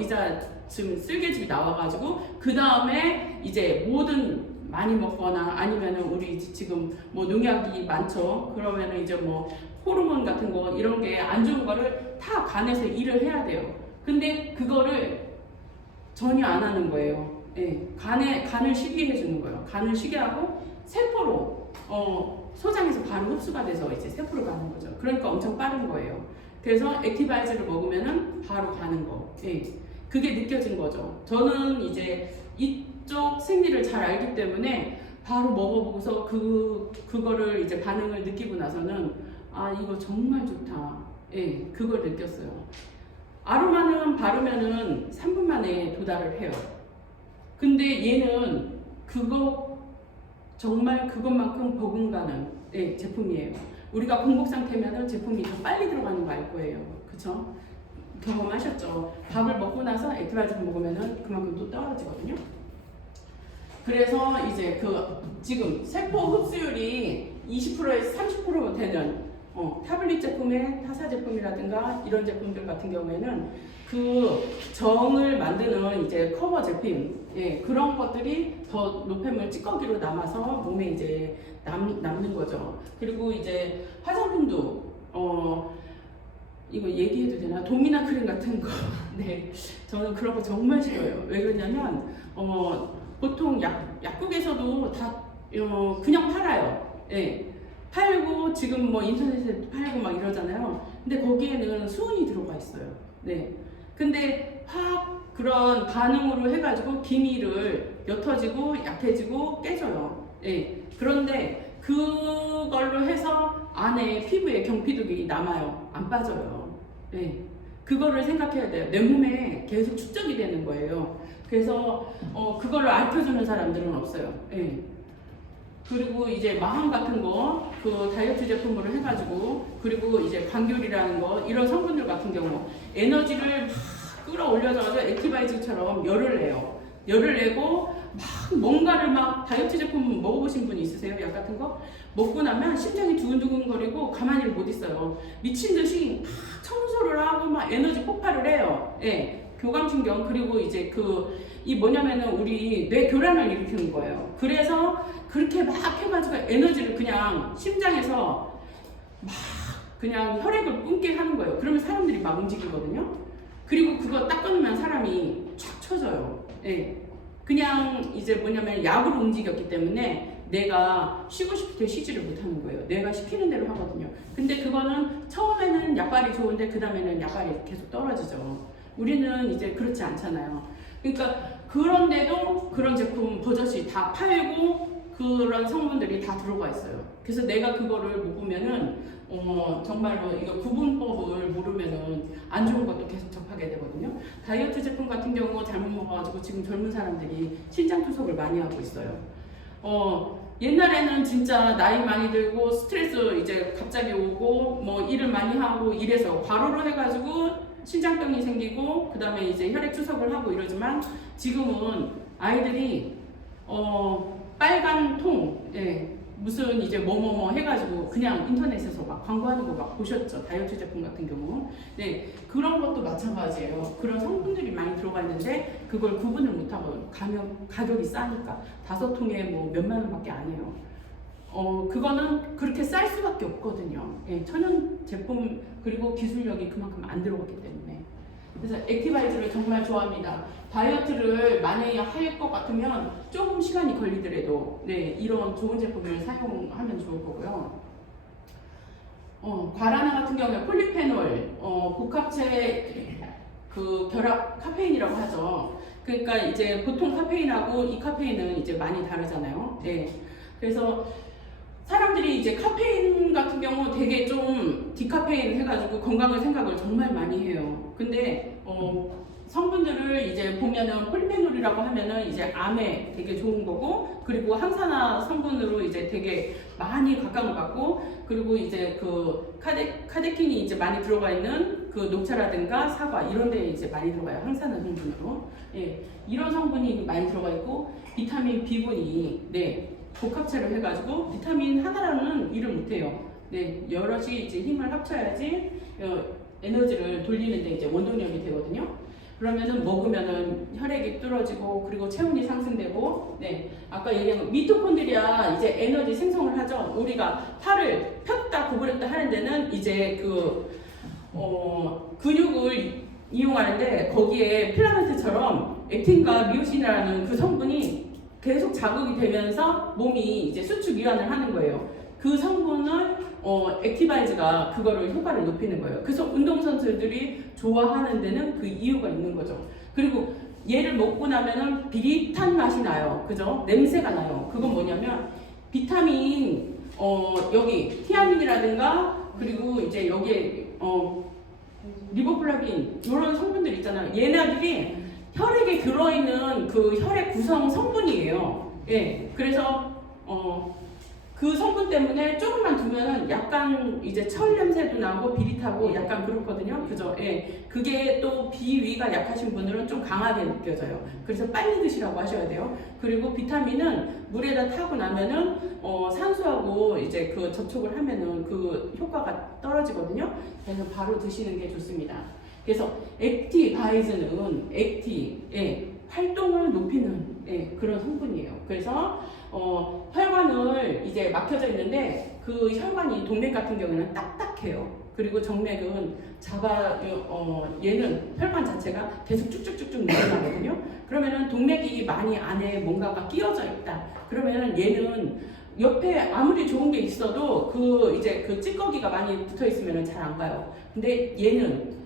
지금 쓸개즙이 나와가지고 그 다음에 이제 모든 많이 먹거나 아니면은 우리 지금 뭐 농약이 많죠. 그러면은 이제 뭐 호르몬 같은 거 이런 게 안 좋은 거를 다 간에서 일을 해야 돼요. 근데 그거를 전혀 안 하는 거예요. 예, 간을 쉬게 해주는 거예요. 간을 쉬게 하고 세포로 소장에서 바로 흡수가 돼서 이제 세포로 가는 거죠. 그러니까 엄청 빠른 거예요. 그래서 액티바이즈를 먹으면은 바로 가는 거. 예, 그게 느껴진 거죠. 저는 이제 이쪽 생리를 잘 알기 때문에 바로 먹어보고서 그거를 이제 반응을 느끼고 나서는 아 이거 정말 좋다. 예, 그걸 느꼈어요. 아로마는 바르면은 3분 만에 도달을 해요. 근데 얘는 정말 그것만큼 버금가는 제품이에요. 우리가 공복 상태면은 제품이 더 빨리 들어가는 거 알 거예요. 그쵸? 경험하셨죠? 밥을 먹고 나서 액티바이즈 먹으면은 그만큼 또 떨어지거든요. 그래서 이제 지금 세포 흡수율이 20%에서 30% 되는 타블릿 제품의 타사 제품이라든가 이런 제품들 같은 경우에는 그 정을 만드는 이제 커버 제품, 그런 것들이 더 노폐물 찌꺼기로 남아서 몸에 이제 남는 거죠. 그리고 이제 화장품도 이거 얘기해도 되나? 도미나 크림 같은 거. 네, 저는 그런 거 정말 싫어요. 왜 그러냐면 보통 약국에서도 다 그냥 팔아요. 예. 팔고 지금 뭐 인터넷에 팔고 막 이러잖아요. 근데 거기에는 수은이 들어가 있어요. 네. 근데 확 그런 반응으로 해가지고 기미를 옅어지고 약해지고 깨져요. 예. 그런데 그걸로 해서 안에 피부에 경피독이 남아요. 안 빠져요. 예. 그거를 생각해야 돼요. 내 몸에 계속 축적이 되는 거예요. 그래서 그거를 알려주는 사람들은 없어요. 예. 그리고 이제 마함 같은 거, 그 다이어트 제품으로 해가지고, 그리고 이제 광귤이라는 거, 이런 성분들 같은 경우, 에너지를 막 끌어올려서 액티바이즈처럼 열을 내요. 열을 내고, 막 뭔가를 막 다이어트 제품 먹어보신 분 있으세요? 약 같은 거? 먹고 나면 심장이 두근두근거리고 가만히 못 있어요. 미친 듯이 막 청소를 하고 막 에너지 폭발을 해요. 예. 교감신경, 그리고 이제 이 뭐냐면은 우리 뇌 교란을 일으키는 거예요. 그래서 그렇게 막 해가지고 에너지를 그냥 심장에서 막 그냥 혈액을 뿜게 하는 거예요. 그러면 사람들이 막 움직이거든요. 그리고 그거 딱 끊으면 사람이 쫙 쳐져요. 예. 그냥 이제 뭐냐면 약으로 움직였기 때문에 내가 쉬고 싶을 때 쉬지를 못하는 거예요. 내가 시키는 대로 하거든요. 근데 그거는 처음에는 약발이 좋은데 그 다음에는 약발이 계속 떨어지죠. 우리는 이제 그렇지 않잖아요. 그러니까 그런데도 그런 제품 버젓이 다 팔고 그런 성분들이 다 들어가 있어요. 그래서 내가 그거를 먹으면은 정말로 이거 구분법을 모르면은 안 좋은 것도 계속 접하게 되거든요. 다이어트 제품 같은 경우 잘못 먹어가지고 지금 젊은 사람들이 신장 투석을 많이 하고 있어요. 옛날에는 진짜 나이 많이 들고 스트레스 이제 갑자기 오고 뭐 일을 많이 하고 이래서 과로로 해가지고 신장병이 생기고 그 다음에 이제 혈액 투석을 하고 이러지만 지금은 아이들이 빨간 통, 예, 무슨 이제 뭐뭐뭐 해가지고 그냥 인터넷에서 막 광고하는 거 막 보셨죠? 다이어트 제품 같은 경우. 네, 그런 것도 마찬가지예요. 그런 성분들이 많이 들어가 있는데 그걸 구분을 못하고 가격이 싸니까 5통에 뭐 몇만 원밖에 안 해요. 그거는 그렇게 쌀 수밖에 없거든요. 예, 천연 제품 그리고 기술력이 그만큼 안 들어갔기 때문에. 그래서 액티바이즈를 정말 좋아합니다. 다이어트를 만약에 할 것 같으면 조금 시간이 걸리더라도 네, 이런 좋은 제품을 사용하면 좋을 거고요. 과라나 같은 경우에 폴리페놀, 복합체 그 결합 카페인이라고 하죠. 그러니까 이제 보통 카페인하고 이 카페인은 이제 많이 다르잖아요. 네. 그래서 사람들이 이제 카페인 같은 경우 되게 좀 디카페인 해가지고 건강을 생각을 정말 많이 해요. 근데 성분들을 이제 보면은 폴리페놀이라고 하면은 이제 암에 되게 좋은 거고, 그리고 항산화 성분으로 이제 되게 많이 각광을 받고, 그리고 이제 그 카테킨이 이제 많이 들어가 있는 그 녹차라든가 사과 이런 데 이제 많이 들어가요. 항산화 성분으로. 예, 이런 성분이 많이 들어가 있고, 비타민 B군이 네, 복합체를 해가지고 비타민 하나로는 일을 못해요. 네, 여럿이 이제 힘을 합쳐야지 에너지를 돌리는데 이제 원동력이 되거든요. 그러면은 먹으면은 혈액이 뚫어지고 그리고 체온이 상승되고, 네, 아까 얘기한 미토콘드리아 이제 에너지 생성을 하죠. 우리가 팔을 폈다 구부렸다 하는 데는 이제 그 근육을 이용하는데 거기에 필라멘트처럼 액틴과 미오신이라는 그 성분이 계속 자극이 되면서 몸이 이제 수축 이완을 하는 거예요. 그 성분을 액티바이즈가 그거를 효과를 높이는 거예요. 그래서 운동선수들이 좋아하는 데는 그 이유가 있는 거죠. 그리고 얘를 먹고 나면은 비릿한 맛이 나요. 그죠? 냄새가 나요. 그건 뭐냐면 비타민 여기 티아민이라든가 그리고 이제 여기에 리보플라빈 이런 성분들 있잖아요. 얘네들이 혈액에 들어있는 그 혈액 구성 성분이에요. 예, 그래서 그 성분 때문에 조금만 두면은 약간 이제 철 냄새도 나고 비릿하고 약간 그렇거든요. 그죠? 예. 그게 또 비위가 약하신 분들은 좀 강하게 느껴져요. 그래서 빨리 드시라고 하셔야 돼요. 그리고 비타민은 물에다 타고 나면은 산소하고 이제 그 접촉을 하면은 그 효과가 떨어지거든요. 그래서 바로 드시는 게 좋습니다. 그래서 액티바이즈는 액티의 활동을 높이는 그런 성분이에요. 그래서 혈관을 이제 막혀져 있는데 그 혈관이 동맥 같은 경우는 딱딱해요. 그리고 정맥은 얘는 혈관 자체가 계속 쭉쭉쭉쭉 늘어나거든요. 그러면은 동맥이 많이 안에 뭔가가 끼어져 있다. 그러면은 얘는 옆에 아무리 좋은 게 있어도 이제 그 찌꺼기가 많이 붙어 있으면 잘 안 가요. 근데 얘는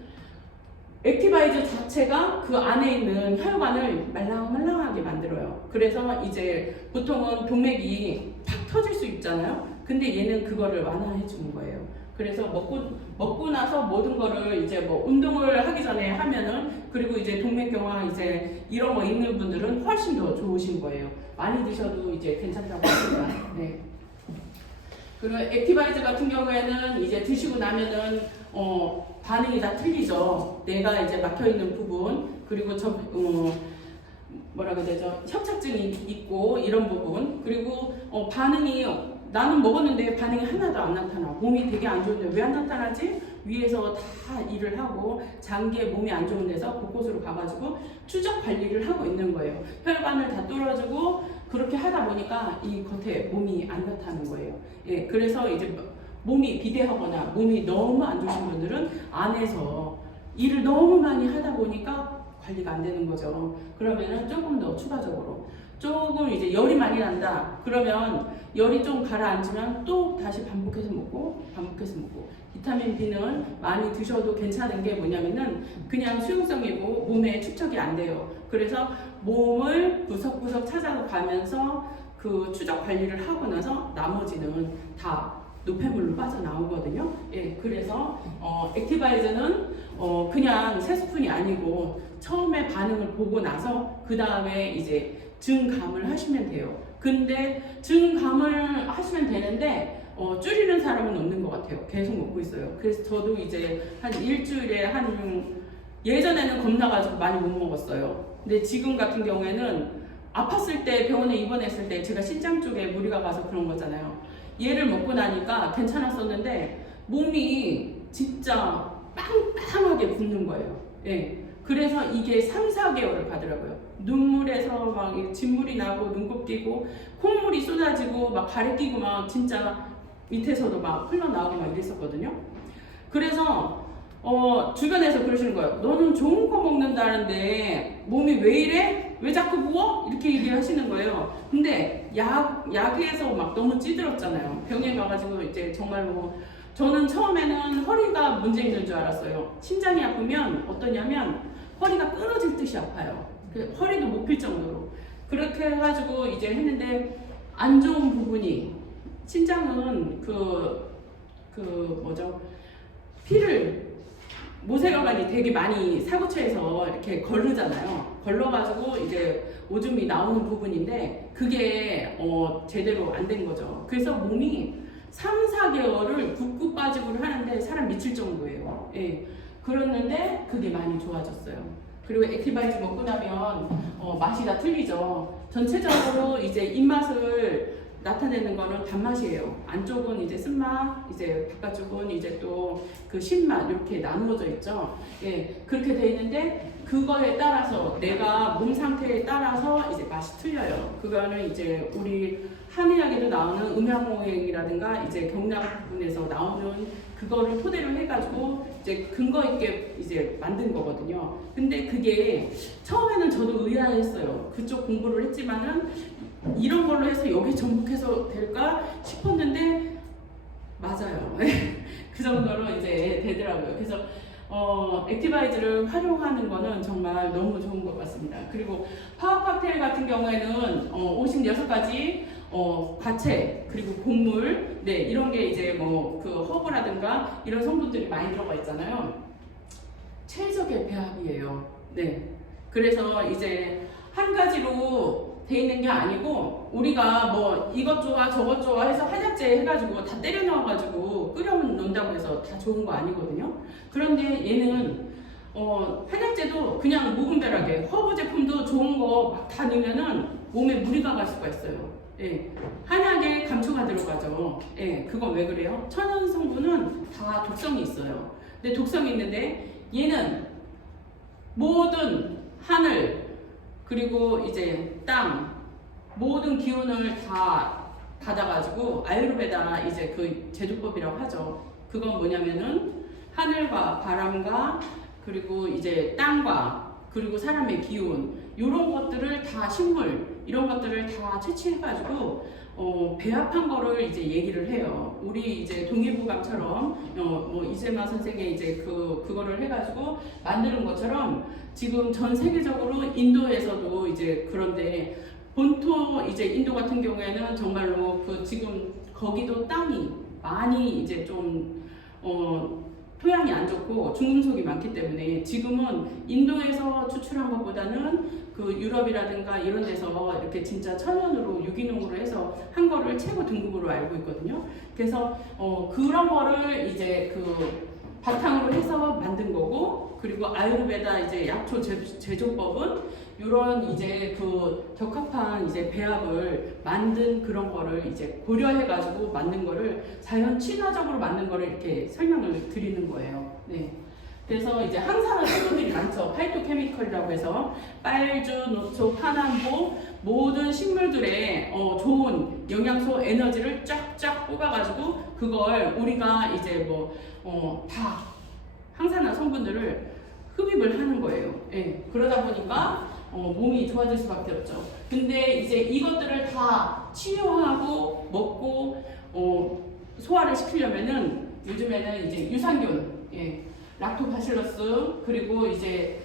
액티바이즈 자체가 그 안에 있는 혈관을 말랑말랑하게 만들어요. 그래서 이제 보통은 동맥이 팍 터질 수 있잖아요. 근데 얘는 그거를 완화해 주는 거예요. 그래서 먹고 나서 모든 거를 이제 뭐 운동을 하기 전에 하면은, 그리고 이제 동맥경화 이제 이런 거 있는 분들은 훨씬 더 좋으신 거예요. 많이 드셔도 이제 괜찮다고 합니다. 네. 그리고 액티바이즈 같은 경우에는 이제 드시고 나면은 반응이 다 틀리죠. 내가 이제 막혀 있는 부분, 그리고 뭐라고 해야 되죠? 협착증이 있고 이런 부분, 그리고 반응이 나는 먹었는데 반응이 하나도 안 나타나. 몸이 되게 안 좋은데 왜 안 나타나지? 위에서 다 일을 하고 장기에 몸이 안 좋은 데서 곳곳으로 가가지고 추적 관리를 하고 있는 거예요. 혈관을 다 뚫어주고 그렇게 하다 보니까 이 겉에 몸이 안 나타나는 거예요. 예, 그래서 이제 몸이 비대하거나 몸이 너무 안 좋으신 분들은 안에서 일을 너무 많이 하다 보니까 관리가 안 되는 거죠. 그러면은 조금 더 추가적으로 조금 이제 열이 많이 난다. 그러면 열이 좀 가라앉으면 또 다시 반복해서 먹고 비타민 B는 많이 드셔도 괜찮은 게 뭐냐면은 그냥 수용성이고 몸에 축적이 안 돼요. 그래서 몸을 구석구석 찾아가면서 그 추적 관리를 하고 나서 나머지는 다 노폐물로 빠져나오거든요. 예, 그래서 액티바이즈는 그냥 3스푼이 아니고 처음에 반응을 보고 나서 그 다음에 이제 증감을 하시면 돼요. 근데 증감을 하시면 되는데 줄이는 사람은 없는 것 같아요. 계속 먹고 있어요. 그래서 저도 이제 한 일주일에 예전에는 겁나가지고 많이 못 먹었어요. 근데 지금 같은 경우에는 아팠을 때 병원에 입원했을 때 제가 신장 쪽에 무리가 가서 그런 거잖아요. 얘를 먹고 나니까 괜찮았었는데 몸이 진짜 빵빵하게 붓는 거예요. 예. 그래서 이게 3, 4개월을 가더라고요. 눈물에서 막 진물이 나고 눈곱 끼고 콧물이 쏟아지고 막 가래 끼고 막 진짜 밑에서도 막 흘러나오고 막 이랬었거든요. 그래서 주변에서 그러시는 거예요. 너는 좋은 거 먹는다는데 몸이 왜 이래? 왜 자꾸 부어? 이렇게 얘기하시는 거예요. 근데 약에서 막 너무 찌들었잖아요. 병에 가가지고 이제 정말 저는 처음에는 허리가 문제 있는 줄 알았어요. 심장이 아프면 어떠냐면 허리가 끊어질 듯이 아파요. 허리도 못 필 정도로. 그렇게 해가지고 이제 했는데 안 좋은 부분이 신장은 피를 모세혈관이 되게 많이 사구체에서 이렇게 걸르잖아요. 걸러가지고 이제 오줌이 나오는 부분인데 그게 제대로 안 된 거죠. 그래서 몸이 3, 4개월을 붓고 빠지고 하는데 사람 미칠 정도예요. 예. 그랬는데 그게 많이 좋아졌어요. 그리고 액티바이즈 먹고 나면 맛이 다 틀리죠. 전체적으로 이제 입맛을 나타내는 거는 단맛이에요. 안쪽은 이제 쓴맛, 이제 바깥쪽은 이제 또 그 신맛 이렇게 나누어져 있죠. 예, 그렇게 돼 있는데 그거에 따라서 내가 몸 상태에 따라서 이제 맛이 틀려요. 그거는 이제 우리 한의학에도 나오는 음양오행이라든가 이제 경락분에서 나오는 그거를 토대로 해가지고 이제 근거 있게 이제 만든 거거든요. 근데 그게 처음에는 저도 의아했어요. 그쪽 공부를 했지만은 이런 걸로 해서 여기 전복해서 될까 싶었는데 맞아요. 그 정도로 이제 되더라고요. 그래서 액티바이즈를 활용하는 거는 정말 너무 좋은 것 같습니다. 그리고 파워 칵테일 같은 경우에는 56가지 과채 그리고 곡물 이런 게 이제 그 허브라든가 이런 성분들이 많이 들어가 있잖아요. 최적의 배합이에요. 네. 그래서 이제 한 가지로 돼 있는 게 아니고 우리가 이것 좋아 저것 좋아 해서 한약재 해가지고 다 때려 넣어가지고 끓여 놓는다고 해서 다 좋은 거 아니거든요. 그런데 얘는 한약재도 그냥 무분별하게 허브 제품도 좋은 거 막 다 넣으면은 몸에 무리가 갈 수가 있어요. 예. 한약에 감초가 들어가죠. 예. 그건 왜 그래요? 천연 성분은 다 독성이 있어요. 근데 독성이 있는데 얘는 모든 하늘 그리고 이제 땅 모든 기운을 다 받아가지고 아유르베다 이제 그 제조법이라고 하죠. 그건 뭐냐면은 하늘과 바람과 그리고 이제 땅과 그리고 사람의 기운 이런 것들을 다 식물 이런 것들을 다 채취해가지고 배합한 거를 이제 얘기를 해요. 우리 이제 동의보감처럼 이재마 선생의 이제 그거를 해가지고 만드는 것처럼 지금 전 세계적으로 인도에서도 이제 그런데 본토 이제 인도 같은 경우에는 정말로 지금 거기도 땅이 많이 이제 좀 토양이 안 좋고 중금속이 많기 때문에 지금은 인도에서 추출한 것보다는 그 유럽이라든가 이런 데서 이렇게 진짜 천연으로 유기농으로 해서 한 거를 최고 등급으로 알고 있거든요. 그래서 그런 거를 이제 바탕으로 해서 만든 거고 그리고 아유르베다 이제 약초 제조법은 이런 이제 적합한 이제 배합을 만든 그런 거를 이제 고려해가지고 만든 거를 자연 친화적으로 만든 거를 이렇게 설명을 드리는 거예요. 네. 그래서 이제 항산화 성분들이 많죠. 파이토케미컬이라고 해서 빨주, 노초, 파남보 모든 식물들의 좋은 영양소, 에너지를 쫙쫙 뽑아가지고 그걸 우리가 이제 다 항산화 성분들을 흡입을 하는 거예요. 예. 그러다 보니까 몸이 좋아질 수밖에 없죠. 근데 이제 이것들을 다 치유하고 먹고 소화를 시키려면은 요즘에는 이제 유산균, 락토바실러스 그리고 이제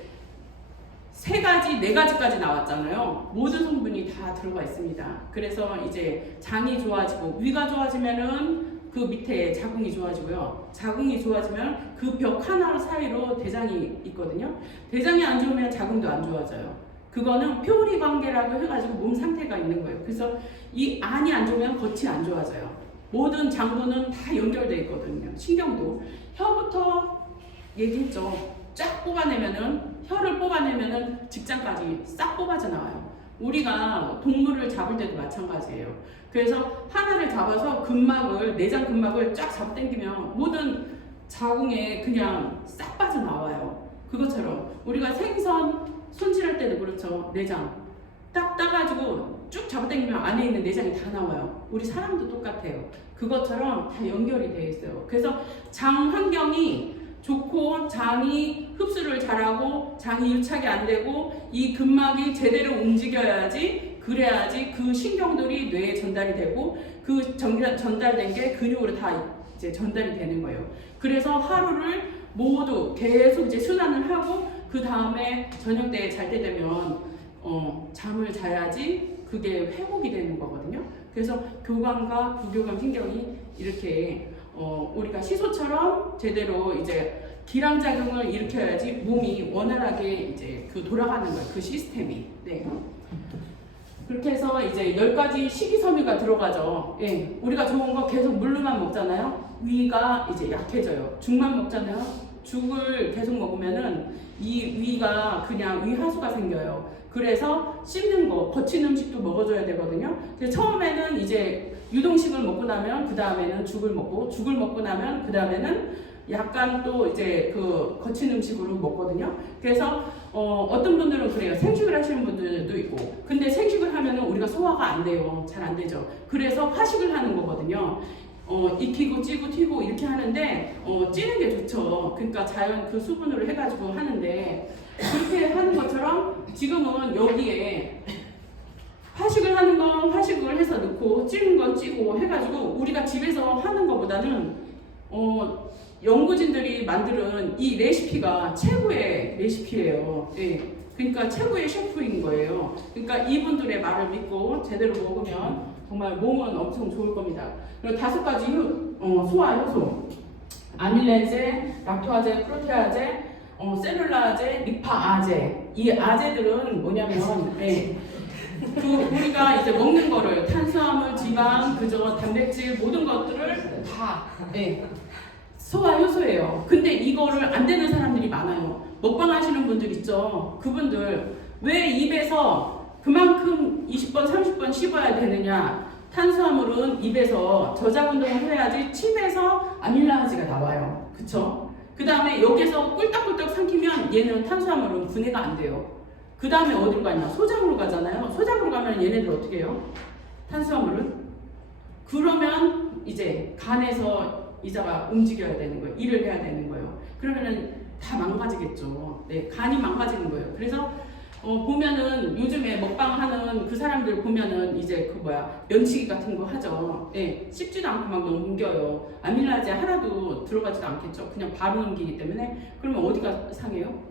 3가지, 4가지까지 나왔잖아요. 모든 성분이 다 들어가 있습니다. 그래서 이제 장이 좋아지고 위가 좋아지면은 그 밑에 자궁이 좋아지고요. 자궁이 좋아지면 그 벽 하나 사이로 대장이 있거든요. 대장이 안 좋으면 자궁도 안 좋아져요. 그거는 표리 관계라고 해가지고 몸 상태가 있는 거예요. 그래서 이 안이 안 좋으면 겉이 안 좋아져요. 모든 장부는 다 연결되어 있거든요. 신경도. 혀부터 얘기했죠. 쫙 뽑아내면은, 혀를 뽑아내면은 직장까지 싹 뽑아져 나와요. 우리가 동물을 잡을 때도 마찬가지예요. 그래서 하나를 잡아서 근막을, 내장 근막을 쫙 잡아당기면 모든 자궁에 그냥 싹 빠져나와요. 그것처럼 우리가 생선 손질할 때도 그렇죠. 내장 딱 따가지고 쭉 잡아당기면 안에 있는 내장이 다 나와요. 우리 사람도 똑같아요. 그것처럼 다 연결이 되어 있어요. 그래서 장 환경이 좋고 장이 흡수를 잘하고 장이 유착이 안 되고 이 근막이 제대로 움직여야지, 그래야지 그 신경들이 뇌에 전달이 되고 그 전달된 게 근육으로 다 이제 전달이 되는 거예요. 그래서 하루를 모두 계속 이제 순환을 하고 그 다음에 저녁 때 잘 때 되면 잠을 자야지 그게 회복이 되는 거거든요. 그래서 교감과 부교감 신경이 이렇게 우리가 시소처럼 제대로 이제 기량작용을 일으켜야지 몸이 원활하게 이제 그 돌아가는 거예요. 그 시스템이. 네. 그렇게 해서 이제 10가지 식이섬유가 들어가죠. 예. 우리가 좋은 거 계속 물로만 먹잖아요. 위가 이제 약해져요. 죽만 먹잖아요. 죽을 계속 먹으면은 이 위가 그냥 위하수가 생겨요. 그래서 씹는 거, 거친 음식도 먹어줘야 되거든요. 그래서 처음에는 이제 유동식을 먹고 나면 그 다음에는 죽을 먹고, 죽을 먹고 나면 그 다음에는 약간 또 이제 그 거친 음식으로 먹거든요. 그래서 어떤 분들은 그래요. 생식을 하시는 분들도 있고. 근데 생식을 하면은 우리가 소화가 안 돼요. 잘 안 되죠. 그래서 화식을 하는 거거든요. 익히고 찌고 튀고 이렇게 하는데 찌는 게 좋죠. 그러니까 자연 그 수분으로 해가지고 하는데 그렇게 하는 것처럼 지금은 여기에 화식을 하는 건 화식을 해서 넣고 찌는 건 찌고 해가지고 우리가 집에서 하는 것보다는 연구진들이 만드는 이 레시피가 최고의 레시피예요. 예. 그러니까 최고의 셰프인 거예요. 그러니까 이분들의 말을 믿고 제대로 먹으면 정말 몸은 엄청 좋을 겁니다. 그리고 5가지 소화 효소, 아밀레제, 락토아제, 프로테아제, 셀룰라제, 리파아제. 이 아제들은 뭐냐면 우리가 이제 먹는 거를 탄수화물, 지방, 그저 단백질 모든 것들을 다 소화 효소예요. 근데 이거를 안 되는 사람들이 많아요. 먹방 하시는 분들 있죠. 그분들 왜 입에서 그만큼 20번, 30번 씹어야 되느냐? 탄수화물은 입에서 저장 운동을 해야지 침에서 아밀라아지가 나와요. 그쵸? 그 다음에 여기서 꿀떡꿀떡 삼키면 얘는 탄수화물은 분해가 안 돼요. 그 다음에 어디로 가냐? 소장으로 가잖아요. 소장으로 가면 얘네들 어떻게 해요? 탄수화물은? 그러면 이제 간에서 이자가 움직여야 되는 거예요. 일을 해야 되는 거예요. 그러면은 다 망가지겠죠. 네, 간이 망가지는 거예요. 그래서 보면은 요즘에 먹방하는 그 사람들 보면은 이제 그 면치기 같은 거 하죠. 예, 씹지도 않고 막 넘겨요. 아밀라제 하나도 들어가지도 않겠죠. 그냥 바로 넘기기 때문에. 그러면 어디가 상해요?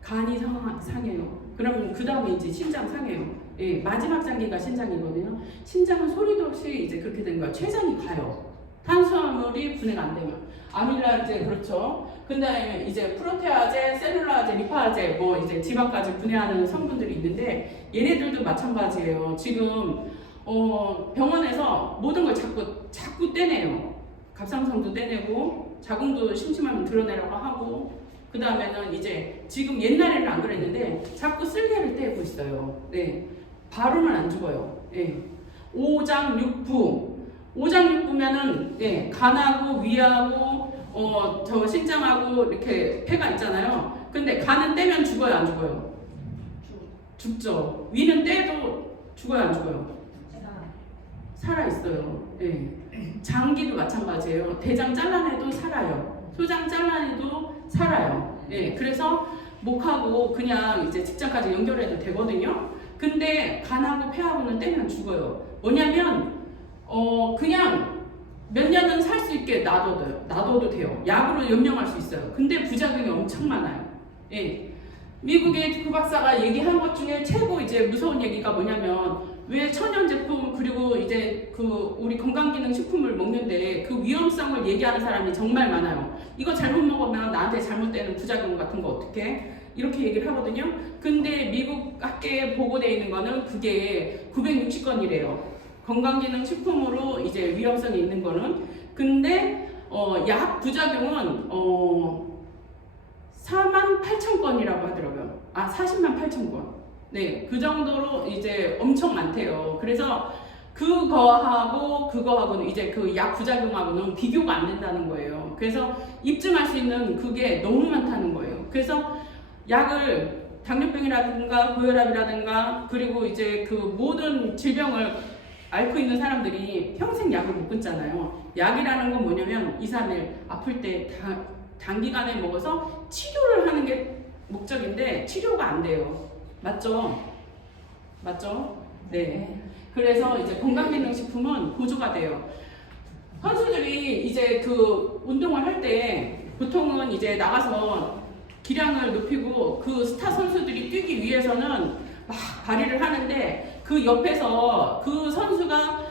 간이 상해요. 그러면 그 다음에 이제 신장 상해요. 예, 마지막 단계가 신장이거든요. 신장은 소리도 없이 이제 그렇게 된 거야. 췌장이 가요. 탄수화물이 분해가 안 되면. 아밀라제 그렇죠. 근데 이제 프로테아제, 셀룰라제, 리파아제 뭐 이제 지방까지 분해하는 성분들이 있는데 얘네들도 마찬가지예요. 지금 병원에서 모든 걸 자꾸 떼내요. 갑상선도 떼내고 자궁도 심심하면 드러내라고 하고 그 다음에는 이제 지금 옛날에는 안 그랬는데 자꾸 쓸개를 떼고 있어요. 네, 바로는 안 죽어요. 네. 오장육부. 오장육부면은 간하고 위하고 저 신장하고 이렇게 폐가 있잖아요. 근데 간은 떼면 죽어요, 안 죽어요? 죽죠. 위는 떼도 죽어요, 안 죽어요? 살아 있어요. 네. 장기도 마찬가지예요. 대장 잘라내도 살아요. 소장 잘라내도 살아요. 네. 그래서 목하고 그냥 이제 직장까지 연결해도 되거든요. 근데 간하고 폐하고는 떼면 죽어요. 뭐냐면 그냥 몇 년은 살 수 있게 놔둬도 돼요. 약으로 연명할 수 있어요. 근데 부작용이 엄청 많아요. 예. 미국의 그 박사가 얘기한 것 중에 최고 이제 무서운 얘기가 뭐냐면 왜 천연 제품 그리고 이제 그 우리 건강기능식품을 먹는데 그 위험성을 얘기하는 사람이 정말 많아요. 이거 잘못 먹으면 나한테 잘못되는 부작용 같은 거 어떻게? 이렇게 얘기를 하거든요. 근데 미국 학계에 보고되어 있는 거는 그게 960건이래요. 건강기능식품으로 이제 위험성이 있는 거는. 근데 약 부작용은 48,000건이라고 하더라고요. 408,000건. 네, 그 정도로 이제 엄청 많대요. 그래서 그거하고는 이제 그 약 부작용하고는 비교가 안 된다는 거예요. 그래서 입증할 수 있는 그게 너무 많다는 거예요. 그래서 약을 당뇨병이라든가 고혈압이라든가 그리고 이제 그 모든 질병을 앓고 있는 사람들이 평생 약을 못 끊잖아요. 약이라는 건 뭐냐면 2, 3일 아플 때 단기간에 먹어서 치료를 하는 게 목적인데 치료가 안 돼요. 맞죠? 맞죠? 네. 그래서 이제 건강기능식품은 보조가 돼요. 선수들이 이제 그 운동을 할 때 보통은 이제 나가서 기량을 높이고 그 스타 선수들이 뛰기 위해서는 막 발휘를 하는데 그 옆에서 그 선수가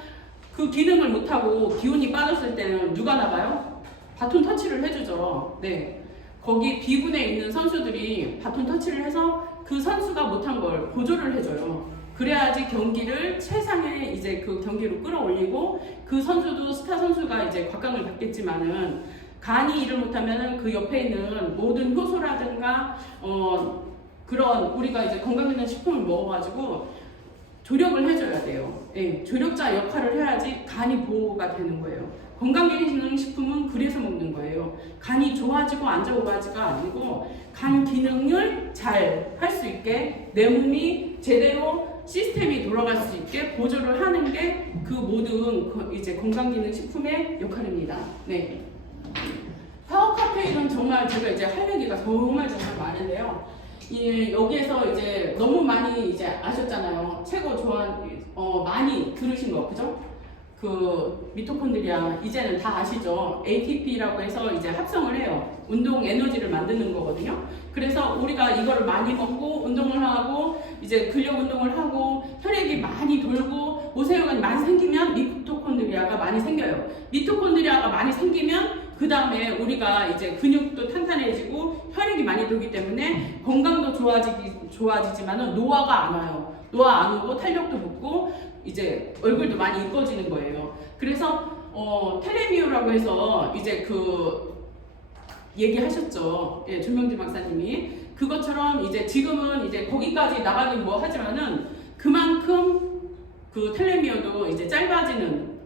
그 기능을 못하고 기운이 빠졌을 때는 누가 나가요? 바톤 터치를 해주죠. 네. 거기 B군에 있는 선수들이 바톤 터치를 해서 그 선수가 못한 걸 보조를 해줘요. 그래야지 경기를 최상의 이제 그 경기로 끌어올리고 그 선수도 스타 선수가 이제 곽강을 받겠지만은 간이 일을 못하면은 그 옆에 있는 모든 효소라든가 그런 우리가 이제 건강기능식품을 먹어가지고 조력을 해줘야 돼요. 예, 조력자 역할을 해야지 간이 보호가 되는 거예요. 건강기능식품은 그래서 먹는 거예요. 간이 좋아지고 안 좋아지가 아니고 간 기능을 잘 할 수 있게 내 몸이 제대로 시스템이 돌아갈 수 있게 보조를 하는 게 그 모든 이제 건강기능식품의 역할입니다. 네. 파워카페인은 정말 제가 이제 할 얘기가 정말 많은데요. 여기에서 이제 너무 많이 이제 아셨잖아요. 최고 많이 들으신 거, 그죠? 그 미토콘드리아 이제는 다 아시죠? ATP라고 해서 이제 합성을 해요. 운동 에너지를 만드는 거거든요. 그래서 우리가 이거를 많이 먹고 운동을 하고 이제 근력 운동을 하고 혈액이 많이 돌고 모세혈관이 많이 생기면 미토콘드리아가 많이 생겨요. 미토콘드리아가 많이 생기면 그 다음에 우리가 이제 근육도 탄탄해지고 혈액이 많이 돌기 때문에 건강도 좋아지지만은 노화가 안 와요. 노화 안 오고 탄력도 붙고 이제 얼굴도 많이 이뻐지는 거예요. 그래서 텔레미오라고 해서 이제 그 얘기하셨죠. 예, 조명진 박사님이 그것처럼 이제 지금은 이제 거기까지 나가긴 뭐 하지만은 그만큼 그 텔레미오도 이제 짧아지는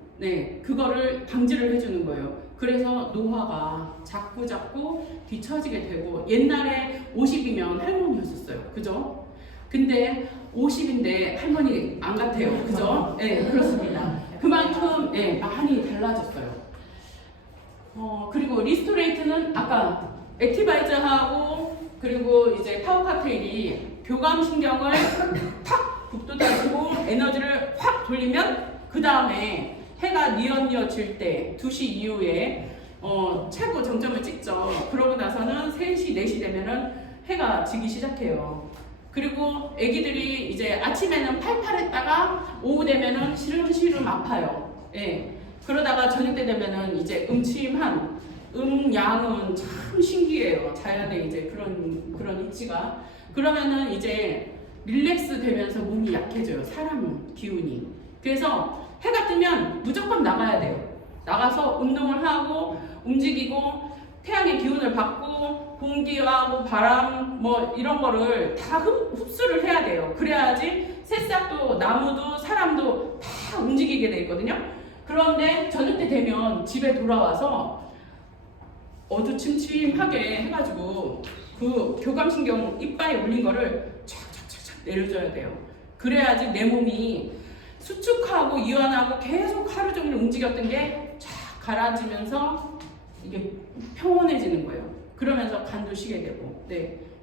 그거를 방지를 해주는 거예요. 그래서 노화가 자꾸 뒤처지게 되고 옛날에 50이면 할머니였었어요. 그죠? 근데 50인데 할머니 안 같아요. 그죠? 네, 그렇습니다. 그만큼 많이 달라졌어요. 그리고 리스토레이트는 아까 액티바이저하고 그리고 이제 파워카테일이 교감신경을 탁 북돋아주고 에너지를 확 돌리면 그 다음에 해가 뉘엿뉘엿질 때 2시 이후에 최고 정점을 찍죠. 그러고 나서는 3시, 4시 되면은 해가 지기 시작해요. 그리고 애기들이 이제 아침에는 팔팔했다가 오후 되면은 시름시름 아파요. 예. 그러다가 저녁 때 되면은 이제 음침한 양은 참 신기해요. 자연의 이제 그런 이치가. 그러면은 이제 릴렉스 되면서 몸이 약해져요. 사람은 기운이. 그래서 해가 뜨면 무조건 나가야 돼요. 나가서 운동을 하고 움직이고 태양의 기운을 받고 공기하고 바람 뭐 이런 거를 다 흡수를 해야 돼요. 그래야지 새싹도 나무도 사람도 다 움직이게 돼 있거든요. 그런데 저녁 때 되면 집에 돌아와서 어두침침하게 해가지고 그 교감신경 이빨에 올린 거를 촥촥촥 내려줘야 돼요. 그래야지 내 몸이 수축하고 이완하고 계속 하루 종일 움직였던 게 쫙 가라앉으면서 이게 평온해지는 거예요. 그러면서 간도 쉬게 되고,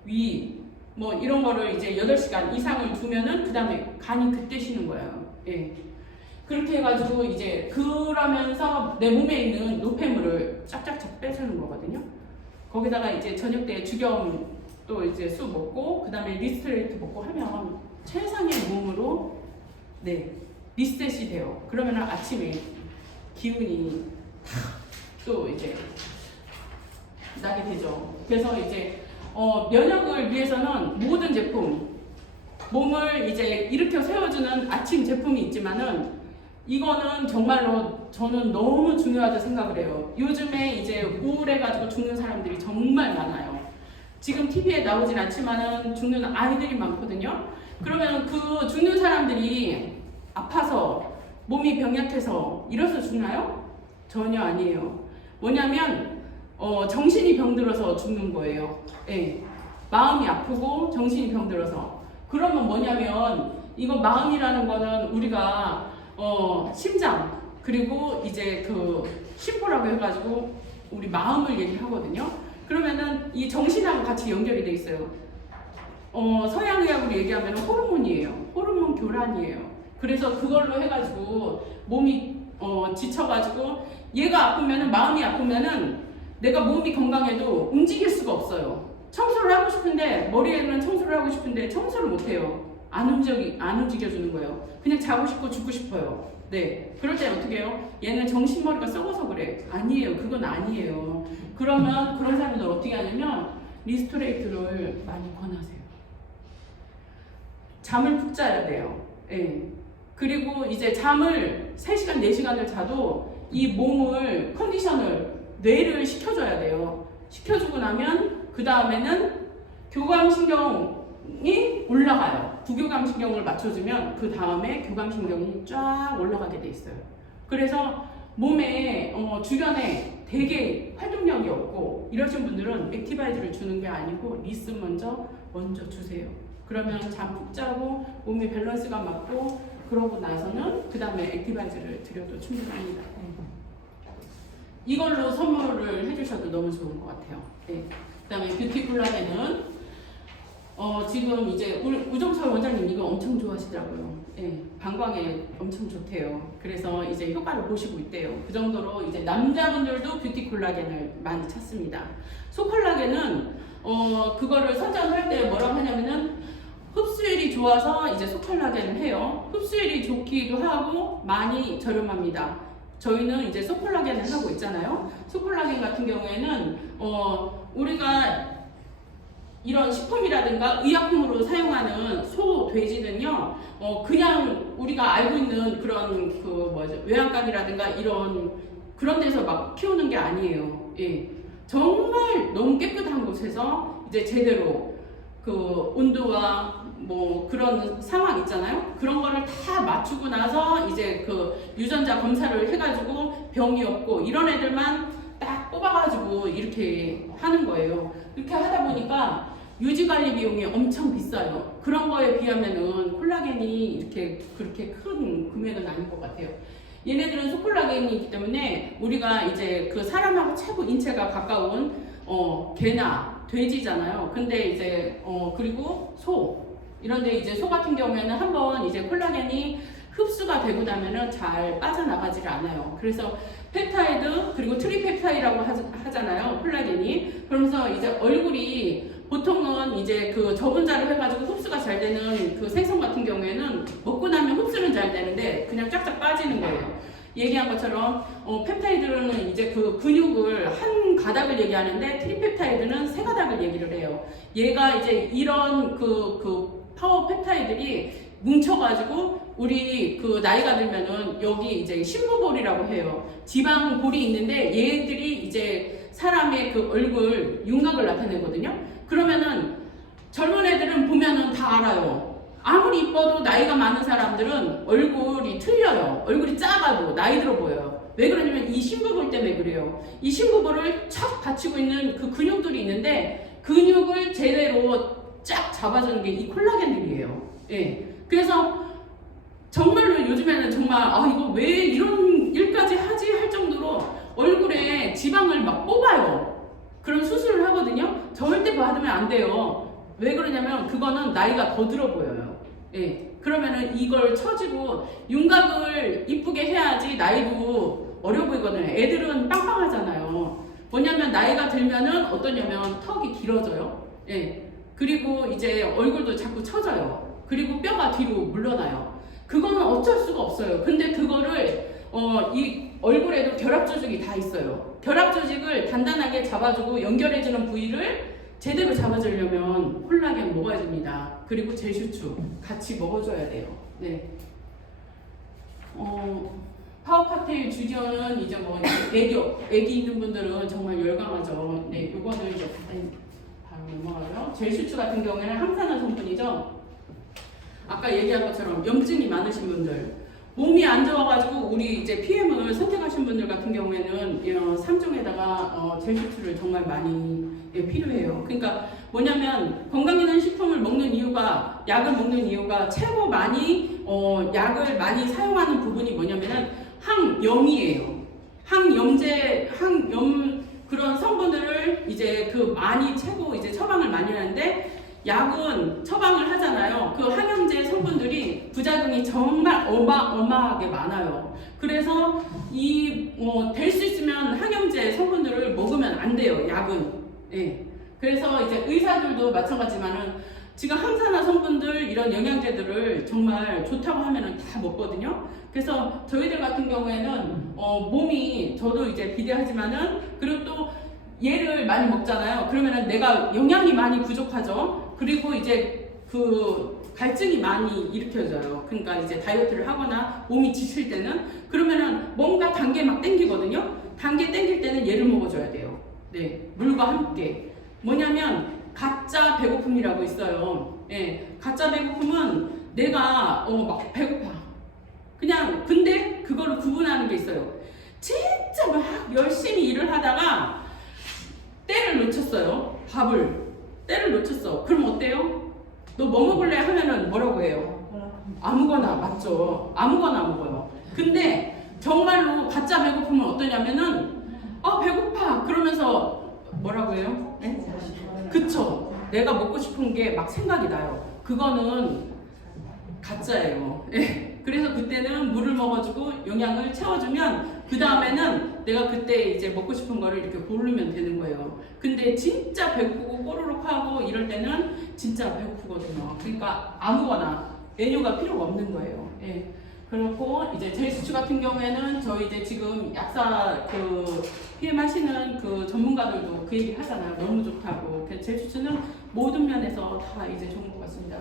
위, 뭐 이런 거를 이제 8시간 이상을 두면은 그 다음에 간이 그때 쉬는 거예요. 예. 그렇게 해가지고 이제 그러면서 내 몸에 있는 노폐물을 쫙쫙쫙 빼주는 거거든요. 거기다가 이제 저녁 때 주겸 또 이제 술 먹고 그 다음에 리스트레이트 먹고 하면 최상의 몸으로 네, 리셋이 돼요. 그러면 아침에 기운이 또 이제 나게 되죠. 그래서 이제 면역을 위해서는 모든 제품, 몸을 이제 일으켜 세워주는 아침 제품이 있지만은 이거는 정말로 저는 너무 중요하다고 생각을 해요. 요즘에 이제 우울해가지고 죽는 사람들이 정말 많아요. 지금 TV에 나오진 않지만은 죽는 아이들이 많거든요. 그러면 그 죽는 사람들이 아파서 몸이 병약해서 이래서 죽나요? 전혀 아니에요. 뭐냐면 정신이 병들어서 죽는 거예요. 예. 마음이 아프고 정신이 병들어서. 그러면 뭐냐면 이거 마음이라는 거는 우리가 심장 그리고 이제 그 심포라고 해가지고 우리 마음을 얘기하거든요. 그러면은 이 정신하고 같이 연결이 돼 있어요. 서양의학으로 얘기하면 호르몬이에요. 호르몬 교란이에요. 그래서 그걸로 해가지고 몸이 지쳐가지고 얘가 아프면은 마음이 아프면은 내가 몸이 건강해도 움직일 수가 없어요. 청소를 하고 싶은데 머리에는 청소를 하고 싶은데 청소를 못해요. 안 움직여주는 거예요. 그냥 자고 싶고 죽고 싶어요. 네, 그럴 때 어떻게 해요? 얘는 정신머리가 썩어서 그래. 아니에요. 그건 아니에요. 그러면 그런 사람들 어떻게 하냐면 리스토레이트를 많이 권하세요. 잠을 푹 자야 돼요. 네. 그리고 이제 잠을 3시간, 4시간을 자도 이 몸을 컨디션을 뇌를 시켜줘야 돼요. 시켜주고 나면 그 다음에는 교감신경이 올라가요. 부교감신경을 맞춰주면 그 다음에 교감신경이 쫙 올라가게 돼 있어요. 그래서 몸에 주변에 되게 활동력이 없고 이러신 분들은 액티바이즈를 주는 게 아니고 리스 먼저 주세요. 그러면 잠 푹 자고 몸의 밸런스가 맞고 그러고 나서는 그 다음에 액티바이즈를 드려도 충분합니다. 이걸로 선물을 해주셔도 너무 좋은 것 같아요. 네. 그 다음에 뷰티 콜라겐은 지금 이제 우정철 원장님 이거 엄청 좋아하시더라고요. 네. 방광에 엄청 좋대요. 그래서 이제 효과를 보시고 있대요. 그 정도로 이제 남자분들도 뷰티 콜라겐을 많이 찾습니다. 소콜라겐은 그거를 선정할 때 뭐라고 하냐면은 흡수율이 좋아서 이제 소콜라겐을 해요. 흡수율이 좋기도 하고 많이 저렴합니다. 저희는 이제 소콜라겐을 하고 있잖아요. 소콜라겐 같은 경우에는 우리가 이런 식품이라든가 의약품으로 사용하는 소, 돼지는요, 그냥 우리가 알고 있는 그런 외양간이라든가 이런 그런 데서 막 키우는 게 아니에요. 예. 정말 너무 깨끗한 곳에서 이제 제대로 그 온도와 뭐 그런 상황 있잖아요. 그런 거를 다 맞추고 나서 이제 그 유전자 검사를 해가지고 병이 없고 이런 애들만 딱 뽑아가지고 이렇게 하는 거예요. 이렇게 하다 보니까 유지관리 비용이 엄청 비싸요. 그런 거에 비하면은 콜라겐이 이렇게 그렇게 큰 금액은 아닌 것 같아요. 얘네들은 소콜라겐이 있기 때문에 우리가 이제 그 사람하고 최고 인체가 가까운 개나 돼지잖아요. 근데 이제 그리고 소 이런데 이제 소 같은 경우에는 한번 이제 콜라겐이 흡수가 되고 나면은 잘 빠져나가지를 않아요. 그래서 펩타이드 그리고 트리펩타이드라고 하잖아요. 콜라겐이. 그러면서 이제 얼굴이 보통은 이제 그 저분자를 해가지고 흡수가 잘 되는 그 생선 같은 경우에는 먹고 나면 흡수는 잘 되는데 그냥 쫙쫙 빠지는 거예요. 얘기한 것처럼 펩타이드는 이제 그 근육을 한 가닥을 얘기하는데 트리펩타이드는 3가닥을 얘기를 해요. 얘가 이제 이런 그 파워 펩타이드들이 뭉쳐가지고 우리 그 나이가 들면은 여기 이제 심부볼이라고 해요. 지방볼이 있는데 얘들이 이제 사람의 그 얼굴 윤곽을 나타내거든요. 그러면은 젊은 애들은 보면은 다 알아요. 아무리 이뻐도 나이가 많은 사람들은 얼굴이 틀려요. 얼굴이 작아도 나이 들어 보여요. 왜 그러냐면 이 심부볼 때문에 그래요. 이 심부볼을 척 받치고 있는 그 근육들이 있는데 근육을 제대로 쫙 잡아주는 게 이 콜라겐들이에요. 예. 그래서 정말로 요즘에는 정말 이거 왜 이런 일까지 하지 할 정도로 얼굴에 지방을 막 뽑아요. 그런 수술을 하거든요. 절대 받으면 안 돼요. 왜 그러냐면 그거는 나이가 더 들어 보여요. 예. 그러면은 이걸 쳐지고 윤곽을 이쁘게 해야지 나이도 어려 보이거든요. 애들은 빵빵하잖아요. 뭐냐면 나이가 들면은 어떠냐면 턱이 길어져요. 예. 그리고 이제 얼굴도 자꾸 처져요. 그리고 뼈가 뒤로 물러나요. 그거는 어쩔 수가 없어요. 근데 그거를 이 얼굴에도 결합 조직이 다 있어요. 결합 조직을 단단하게 잡아주고 연결해주는 부위를 제대로 잡아주려면 콜라겐 먹어줍니다. 그리고 젤슈추 같이 먹어줘야 돼요. 네. 파워 칵테일 주디오는 이제 뭐 애기 있는 분들은 정말 열광하죠. 네, 요거는 이제 간단히 바로 넘어가고요. 젤슈추 같은 경우에는 항산화 성분이죠. 아까 얘기한 것처럼 염증이 많으신 분들, 몸이 안 좋아가지고 우리 이제 PM을 선택하신 분들 같은 경우에는 3종에다가 젤슈추를 정말 많이 필요해요. 그러니까 뭐냐면 건강기능식품을 먹는 이유가, 약을 먹는 이유가 최고 많이 약을 많이 사용하는 부분이 뭐냐면은 항염이에요. 항염 그런 성분들을 이제 그 많이 최고 이제 처방을 많이 하는데, 약은 처방을 하잖아요. 그 항염제 성분들이 부작용이 정말 어마어마하게 많아요. 그래서 될 수 있으면 항염제 성분들을 먹으면 안 돼요. 약은. 예. 그래서 이제 의사들도 마찬가지지만은 지금 항산화 성분들 이런 영양제들을 정말 좋다고 하면은 다 먹거든요. 그래서 저희들 같은 경우에는 몸이, 저도 이제 비대하지만은, 그리고 또 얘를 많이 먹잖아요. 그러면은 내가 영양이 많이 부족하죠. 그리고 이제 그 갈증이 많이 일으켜져요. 그러니까 이제 다이어트를 하거나 몸이 지칠 때는, 그러면은 뭔가 단 게 막 땡기거든요. 단 게 땡길 때는 얘를 먹어줘야 돼요. 네, 물과 함께. 뭐냐면 가짜 배고픔이라고 있어요. 예, 가짜 배고픔은 내가 막 배고파. 그냥 근데 그거를 구분하는 게 있어요. 진짜 막 열심히 일을 하다가 때를 놓쳤어요. 때를 놓쳤어. 그럼 어때요? 너 뭐 먹을래? 하면은 뭐라고 해요? 아무거나. 맞죠? 아무거나 먹어요. 근데 정말로 가짜 배고픔은 어떠냐면은 배고파 그러면서 뭐라고 해요? 네? 그쵸? 내가 먹고 싶은 게 막 생각이 나요. 그거는 가짜예요. 네. 그래서 그때는 물을 먹어주고 영양을 채워주면 그 다음에는 내가 그때 이제 먹고 싶은 거를 이렇게 고르면 되는 거예요. 근데 진짜 배고프고 꼬르륵 하고 이럴 때는 진짜 배고프거든요. 그러니까 아무거나 메뉴가 필요가 없는 거예요. 예. 그렇고 이제 젤슈추 같은 경우에는 저희 이제 지금 약사 그 PM 하시는 그 전문가들도 그 얘기 하잖아요. 너무 좋다고. 젤슈추는 모든 면에서 다 이제 좋은 것 같습니다.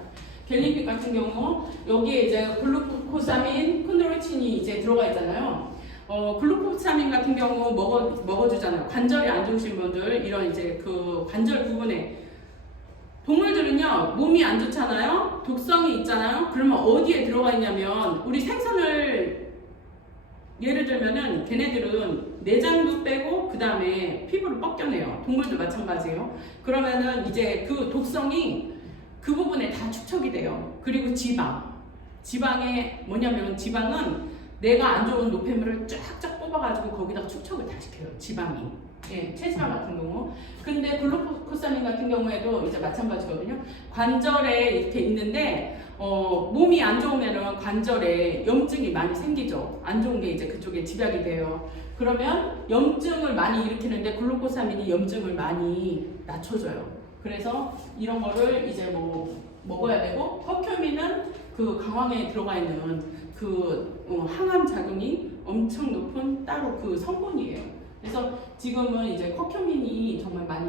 갤리픽 같은 경우 여기에 이제 글루코사민, 콘드로이친이 이제 들어가 있잖아요. 글루코사민 같은 경우 먹어주잖아요. 관절이 안 좋으신 분들, 이런 이제 그 관절 부분에, 동물들은요 몸이 안 좋잖아요. 독성이 있잖아요. 그러면 어디에 들어가 있냐면, 우리 생선을 예를 들면은 걔네들은 내장도 빼고 그 다음에 피부를 벗겨내요. 동물도 마찬가지예요. 그러면은 이제 그 독성이 그 부분에 다 축적이 돼요. 그리고 지방에 뭐냐면, 지방은 내가 안 좋은 노폐물을 쫙쫙 뽑아가지고 거기다가 축적을 다 시켜요. 지방이. 예, 체지방 같은 경우. 근데 글루코사민 같은 경우에도 이제 마찬가지거든요. 관절에 이렇게 있는데 몸이 안 좋으면은 관절에 염증이 많이 생기죠. 안 좋은 게 이제 그쪽에 집약이 돼요. 그러면 염증을 많이 일으키는데 글루코사민이 염증을 많이 낮춰줘요. 그래서 이런 거를 이제 뭐 먹어야 되고, 커큐민은 그 강황에 들어가 있는 그 항암 작용이 엄청 높은 따로 그 성분이에요. 그래서 지금은 이제 커큐민이 정말 많이